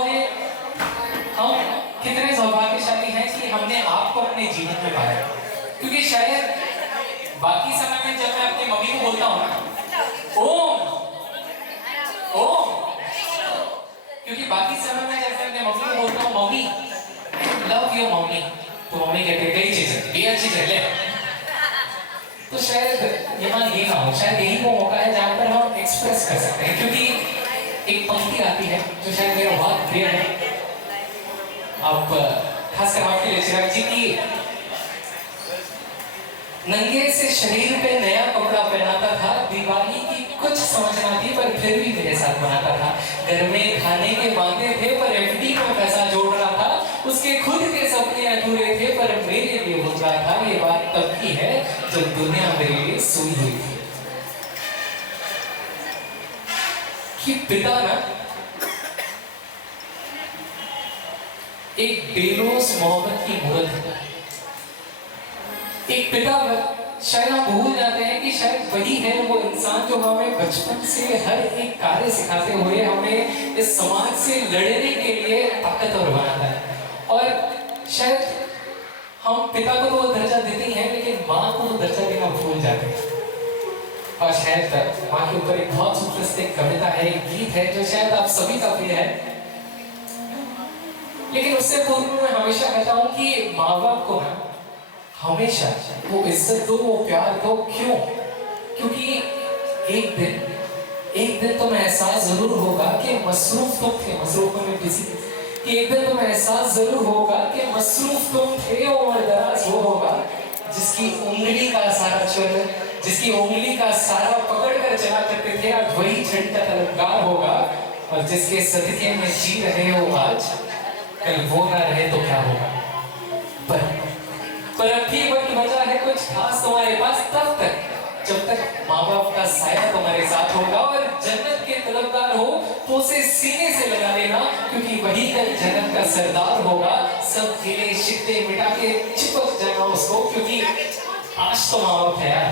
कितने सौभाग्यशाली हैं कि हमने आपको अपने जीवन में पाया। क्योंकि शायद बाकी समय में जब मैं अपनी मम्मी को बोलता हूँ ना ओम ओम, क्योंकि बाकी समय में जब मैं अपने मम्मी को बोलता हूँ मम्मी लव यू मम्मी, तो मम्मी कहते कई चीजें ये अच्छी चीज ले। तो शायद यहाँ ये ना हो, शायद यही वो मौका है जहाँ पर हम एक्सप्रेस कर सकते हैं। क्योंकि एक पंक्ति आती है जो शायद मेरा बहुत प्रिय है, आप खासकर आपके लिए चिराग जी की, नंगे से शरीर पे नया कपड़ा पहनाता था, दिवाली की कुछ समझ ना थी पर फिर भी मेरे साथ बनाता था, घर में खाने के मांगे थे पर एफडी में पैसा जोड़ रहा था, उसके खुद के सपने अधूरे थे पर मेरे लिए बोल रहा था। ये बात तब की है जब दुनिया मेरे लिए सोई हुई थी। कि पिता ना एक बेलोस मोहब्बत की मूर्त है। एक पिता शायद हम भूल जाते हैं कि शायद वही है वो इंसान जो हमें बचपन से हर एक कार्य सिखाते हुए हमें इस समाज से लड़ने के लिए ताकतवर बनाता है। और शायद हम पिता को तो वो दर्जा देते ही हैं, लेकिन माँ को वो दर्जा देना भूल जाते हैं। और शायद माँ के ऊपर एक बहुत सुप्रसिद्ध कविता है, एक गीत है जो शायद आप सभी का प्रिय है। लेकिन उससे पूर्व मैं हमेशा कहता हूँ कि माँ बाप को ना हमेशा वो इज्जत दो, वो प्यार दो। क्यों? क्योंकि एक दिन तुम्हें एहसास जरूर होगा कि मसरूफ तुम थे, मसरूफ में बिजी, कि एक दिन तुम्हें एहसास जरूर होगा कि मसरूफ तुम थे, उम्र दराज वो होगा जिसकी उंगली का सारा चल, जिसकी उंगली का सारा पकड़ कर चला करते थे, आज वही छड़ी का तलबगार होगा। और जिसके सदके में जी रहे हो आज, कल वो ना रहे तो क्या होगा। पर अब भी वही वजह है कुछ खास तुम्हारे पास तब तक जब तक माँ बाप का साया तुम्हारे साथ होगा। और जन्नत के तलबगार हो तो उसे सीने से लगा लेना, क्योंकि वही कल जन्नत का सरदार होगा। सब गिले शिकवे मिटा के चिपक जाना उसको, क्योंकि आज तो माँ बाप है यार,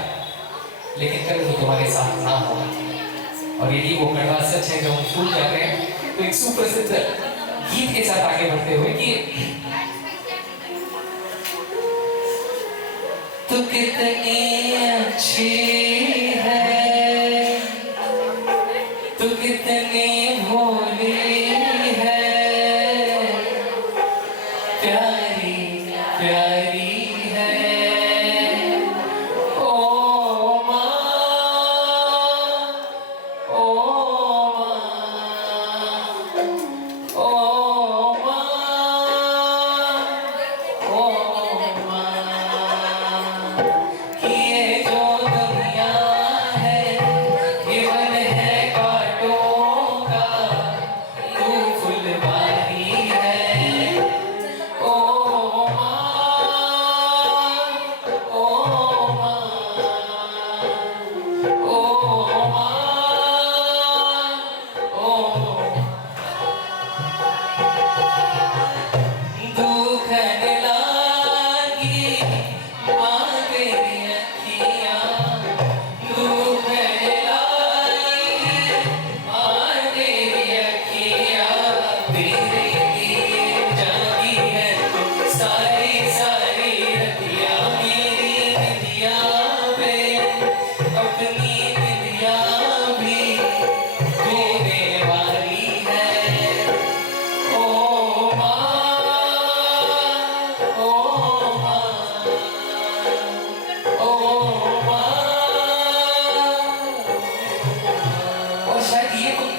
लेकिन कल वो तुम्हारे साथ ना होगा। और यही वो कड़वा सच है जो हम भूल जाते हैं। तो एक सुप्रसिद्ध गीत के साथ आगे बढ़ते हुए कि तू कितनी अच्छी है, तू कितनी भोली है, प्यारी प्यारी है ओ माँ, ओ माँ, ओ माँ, ओ माँ। कि ये जो दुनिया है ये वन है कांटों का, तू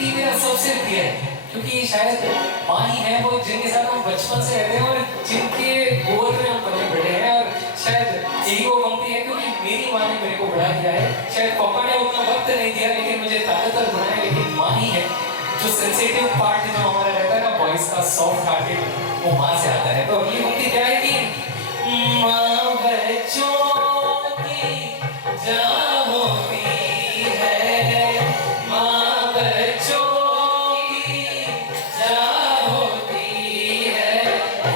व्यक्ति मेरा सबसे प्रिय है, क्योंकि शायद माँ ही है वो जिनके साथ हम बचपन से रहते हैं और जिनके गोद में हम पले बढ़े हैं। और शायद यही वो पंक्ति है, क्योंकि मेरी माँ ने मेरे को बड़ा किया है। शायद पापा ने उतना वक्त नहीं दिया, लेकिन मुझे ताकतवर बनाया, लेकिन माँ ही है। जो सेंसिटिव पार्ट जो हमारा रहता है ना बॉयज का, सॉफ्ट हार्टेड, वो माँ से आता है। तो ये पंक्ति क्या है कि माँ बच्चों की जान होती है, माँ बच्चों की जान होती है,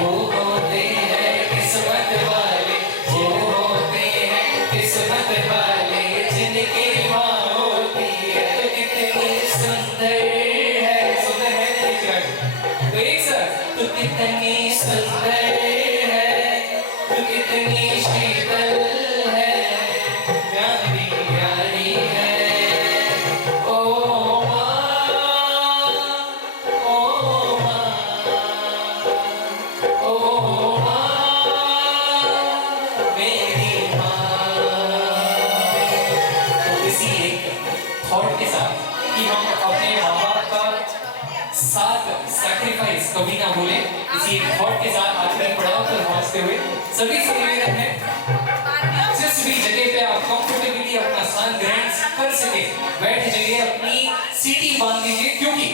वो होते हैं किस्मत वाले, वो होते हैं किस्मत वाले, जिनकी माँ होती है। तो कितनी सुंदर है, सुंदर है नहीं चिराग? तो एक साथ, तो कितनी सुंदर है, तो कितनी शीतल है, प्यारी प्यारी है, ओ माँ, ओ माँ, ओ माँ, मेरी माँ। तो इसी एक थॉट के साथ कि हम अपने माँ बाप का साथ सैक्रिफाइस कभी ना भूलें, इसी एक थॉट के साथ आखिरी पड़ाव पर पहुंचते हुए सभी से निवेदन है, जिस भी जगह पे आप कंफर्टेबली अपना स्थान ग्रहण कर सके बैठ जाइए, अपनी सीटी बांध लीजिए, क्योंकि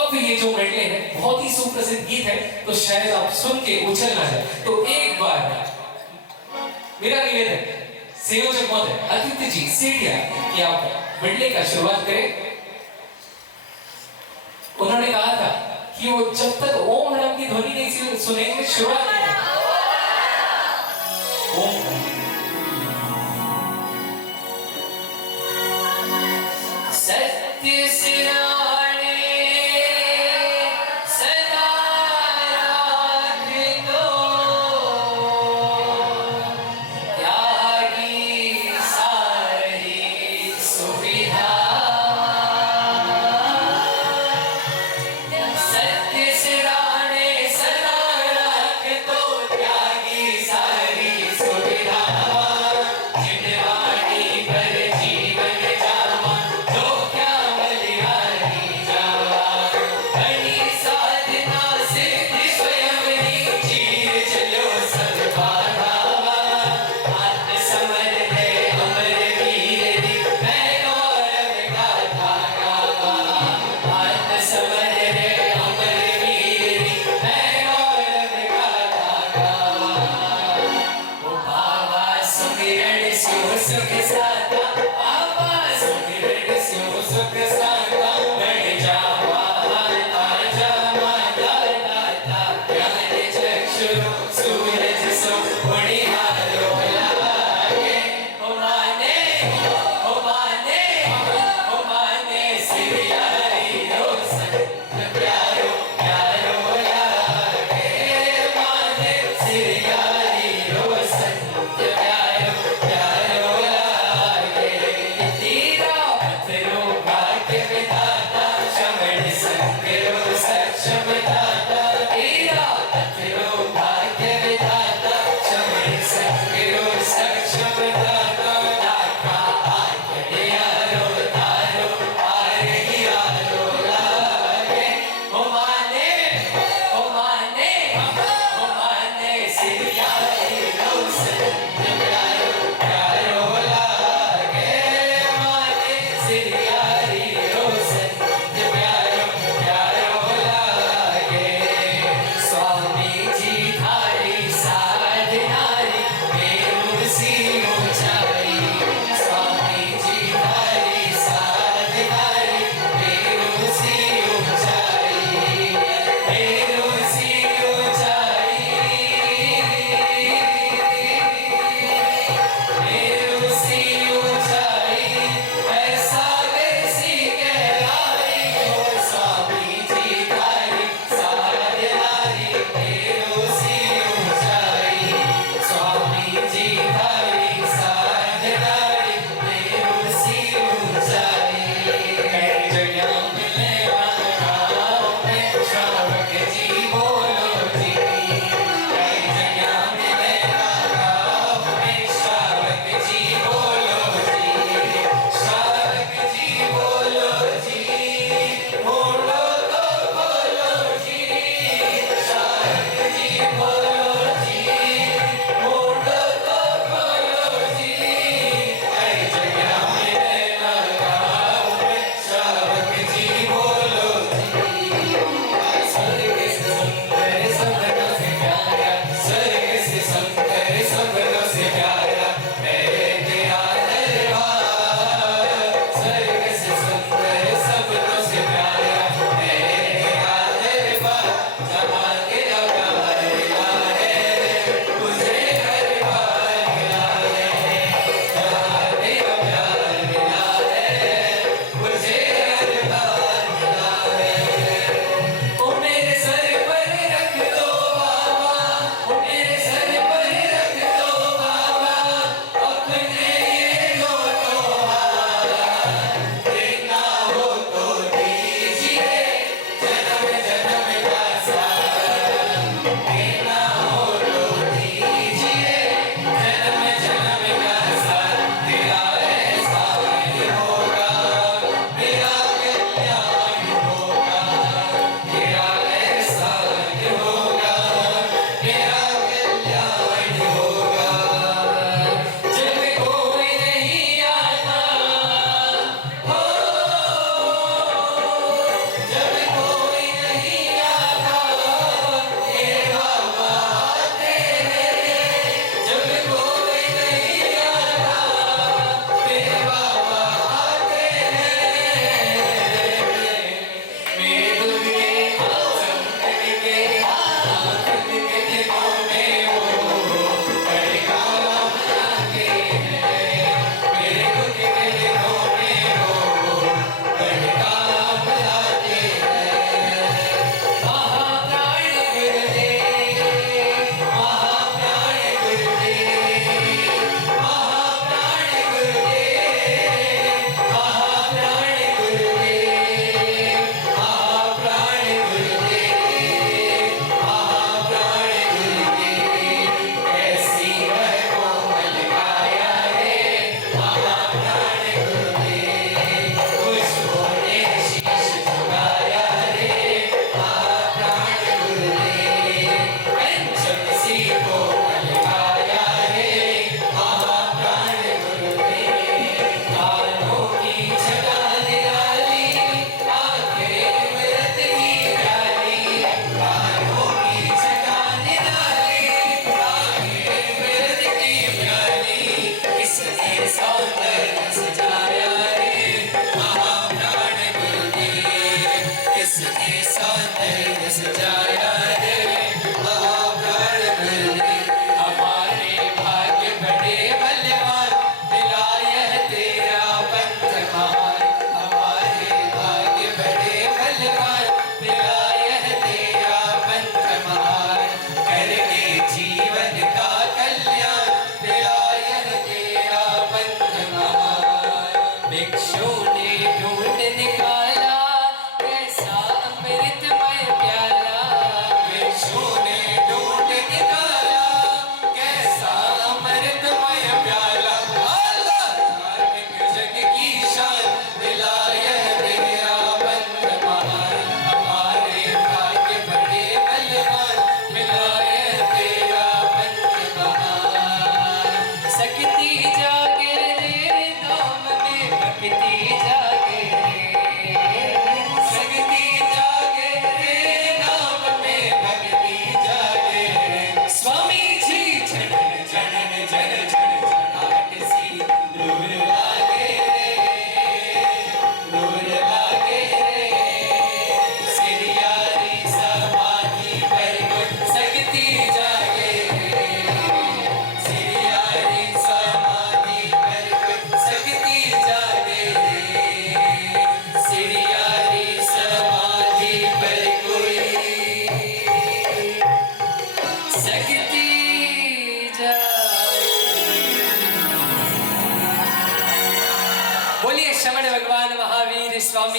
अब ये जो मेडले है बहुत ही सुप्रसिद्ध गीत है, तो शायद आप सुन के उछल ना जाए। तो एक बार मेरा निवेदन संयोजक महोदय आदित्य जी सेठिया कि आप मेडले का शुरुआत करें। उन्होंने कहा था कि वो जब तक ओम नाम की ध्वनि नहीं सुनेंगे शुरुआत नहीं ओम। सत्य सिराने सदा राख दो, त्यागी सारी सुविधा, सत्य सिराने सदा राख दो,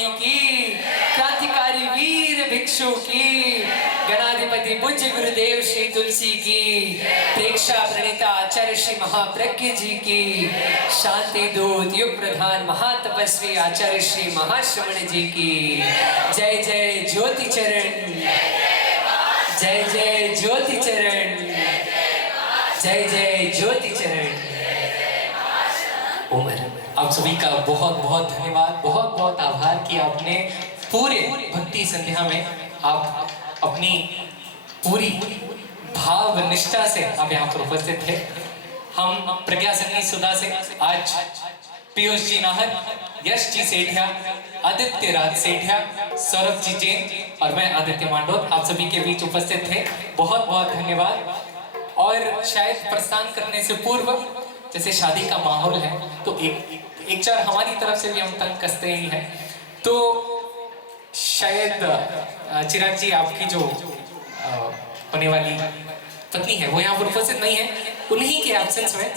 स्वामी की, क्रांतिकारी वीर भिक्षु की, गणाधिपति पूज्य गुरुदेव श्री तुलसी की, प्रेक्षा प्रणीता आचार्य श्री महाप्रज्ञ जी की, शांति दूत युग प्रधान महातपस्वी आचार्य श्री महाश्रवण जी की। जय जय ज्योति चरण, जय जय ज्योति चरण, जय जय ज्योति चरण। उमर आप सभी का बहुत बहुत धन्यवाद, बहुत बहुत आभार कि आपने पूरे भक्ति संध्या में आप अपनी पूरी भाव निष्ठा से आप यहाँ पर उपस्थित थे। हम प्रज्ञा संगीत सुधा से आज पीयूष जी नाहर, यश जी सेठिया, आदित्य राज सेठिया, सौरभ जी जैन और मैं आदित्य मांडोत आप सभी के बीच उपस्थित थे। बहुत बहुत धन्यवाद। और शायद प्रस्थान करने से पूर्व जैसे शादी का माहौल है तो एक चार हमारी तरफ से भी हम तंग कसते ही हैं, तो शायद चिराग जी आपकी जो होने वाली पत्नी है वो यहाँ पर उपस्थित नहीं है, उन्हीं के एब्सेंस में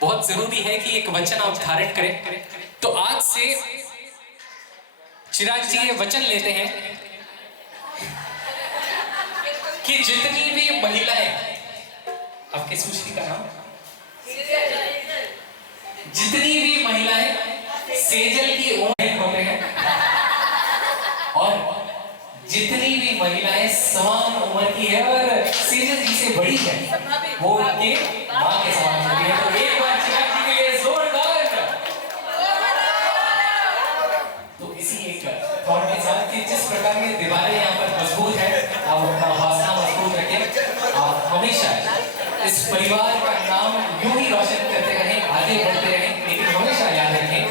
बहुत जरूरी है कि एक वचन आप धारण करें। तो आज से चिराग जी ये वचन लेते हैं कि जितनी भी महिलाएं, आपके सुश्री का नाम, जितनी भी महिलाएं सेजल की उम्र होते हैं और जितनी भी महिलाएं समान उम्र की है और सेजल जी से बड़ी है, वो उनके मां के समान होती है। तो एक बार चिराग जी के लिए जोरदार। तो इसी एक थॉट के साथ कि जिस प्रकार की दीवारें यहाँ पर मजबूत है, आप अपना हौसला मजबूत रखें, आप हमेशा इस परिवार का नाम यूं ही रोशन करते रहें, आगे बढ़ते रहें, लेकिन हमेशा याद रखें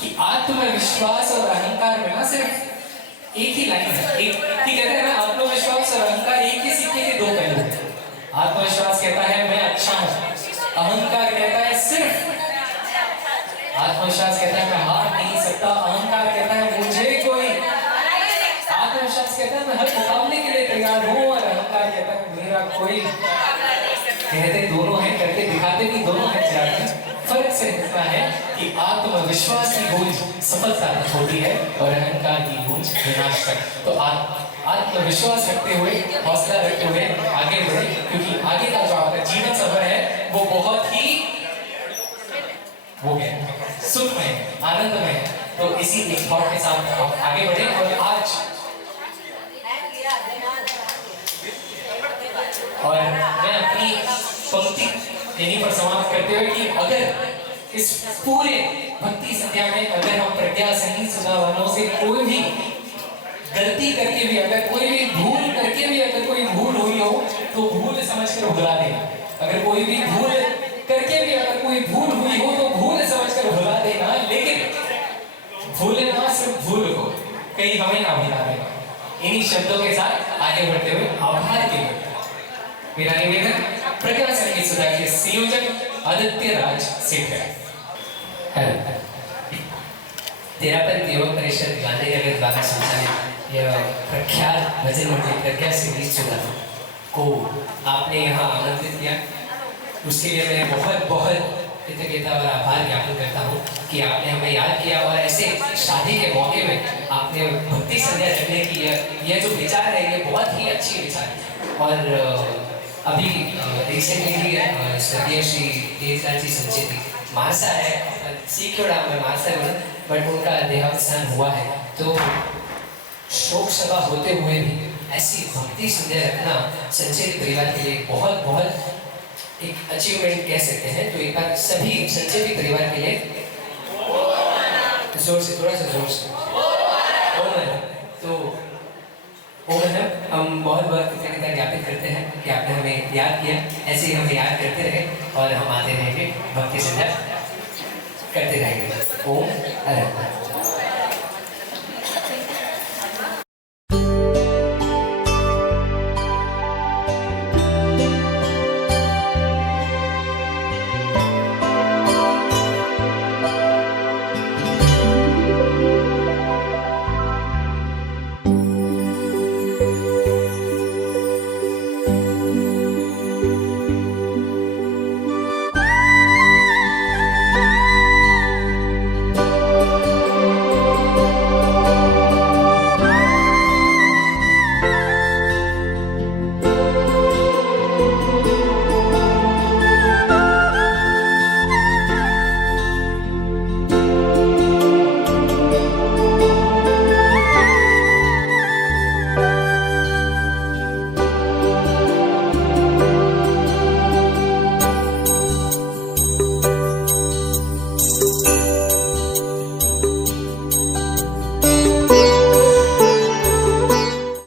कि आत्मविश्वास और अहंकार में ना सिर्फ एक ही लाइन है, एक ही कहते हैं ना, आत्मविश्वास और अहंकार एक ही सिक्के के दो पहलू हैं। आत्मविश्वास कहता है मैं अच्छा हूं, अहंकार कहता है सिर्फ, आत्मविश्वास कहता है मैं हार नहीं सकता, अहंकार कहता है मुझे कोई, आत्मविश्वास कहता है मैं हर मुकाबले के लिए तैयार हूं और अहंकार कहता है मेरा कोई। कहते दोनों हैं, करके दिखाते भी दोनों हैं। फर्क सिर्फ इतना है कि आत्मविश्वास की गूंज सफलता तक होती है और अहंकार की गूंज विनाश तक। तो आत्मविश्वास रखते हुए, हौसला रखते हुए आगे बढ़े, क्योंकि आगे का जो आपका जीवन सफर है वो बहुत ही सुखमय, आनंदमय है। तो इसी एक थॉट के साथ आप आगे बढ़े। और आज और मैं अपनी पंक्ति यहीं पर समाप्त करते हुए कि अगर इस पूरे भक्ति संध्या में अगर हम प्रज्ञा संगीत सुधा वालों से कोई भी गलती करके भी, अगर कोई भी भूल करके भी अगर कोई भूल हुई हो तो भूल समझकर भुला देना। अगर कोई भी भूल करके भी अगर कोई भूल हुई हो तो भूल समझकर भुला देना, लेकिन भूलना सिर्फ भूल हो, कहीं हमें ना भुला देना। इन्हीं शब्दों के साथ आगे बढ़ते हुए आभार के लिए मेरा निवेदन प्रज्ञा संगीत सुधा के संयोजक आदित्य राज सेठिया। तेरापन देव परिषद गांधीनगर द्वारा संचालित यह प्रख्यात भजन मंडली प्रज्ञा संगीत सुधा को आपने यहाँ आमंत्रित किया, उसके लिए मैं बहुत बहुत कृतज्ञता और आभार ज्ञापन करता हूँ कि आपने हमें याद किया और ऐसे शादी के मौके में आपने भक्ति संध्या रखने की यह जो विचार है ये बहुत ही अच्छी विचार है। और अभी रिसेंटली स्वर्गीय श्री देवराज जी संचेती मानसा है, सीखोड़ा में मानसा में, बट उनका देहावसान हुआ है। तो शोक सभा होते हुए भी ऐसी भक्ति संध्या रखना संचेती परिवार के लिए बहुत बहुत एक अचीवमेंट कह सकते हैं। तो एक बार सभी संचेती परिवार के लिए जोर से, थोड़ा सा जोर से तो हम बहुत बहुत कृतज्ञता ज्ञापित करते हैं कि आपने हमें याद किया। ऐसे ही हमें याद करते रहे और हम आते रहेंगे, भक्ति संध्या करते रहेंगे। ओम अरहर।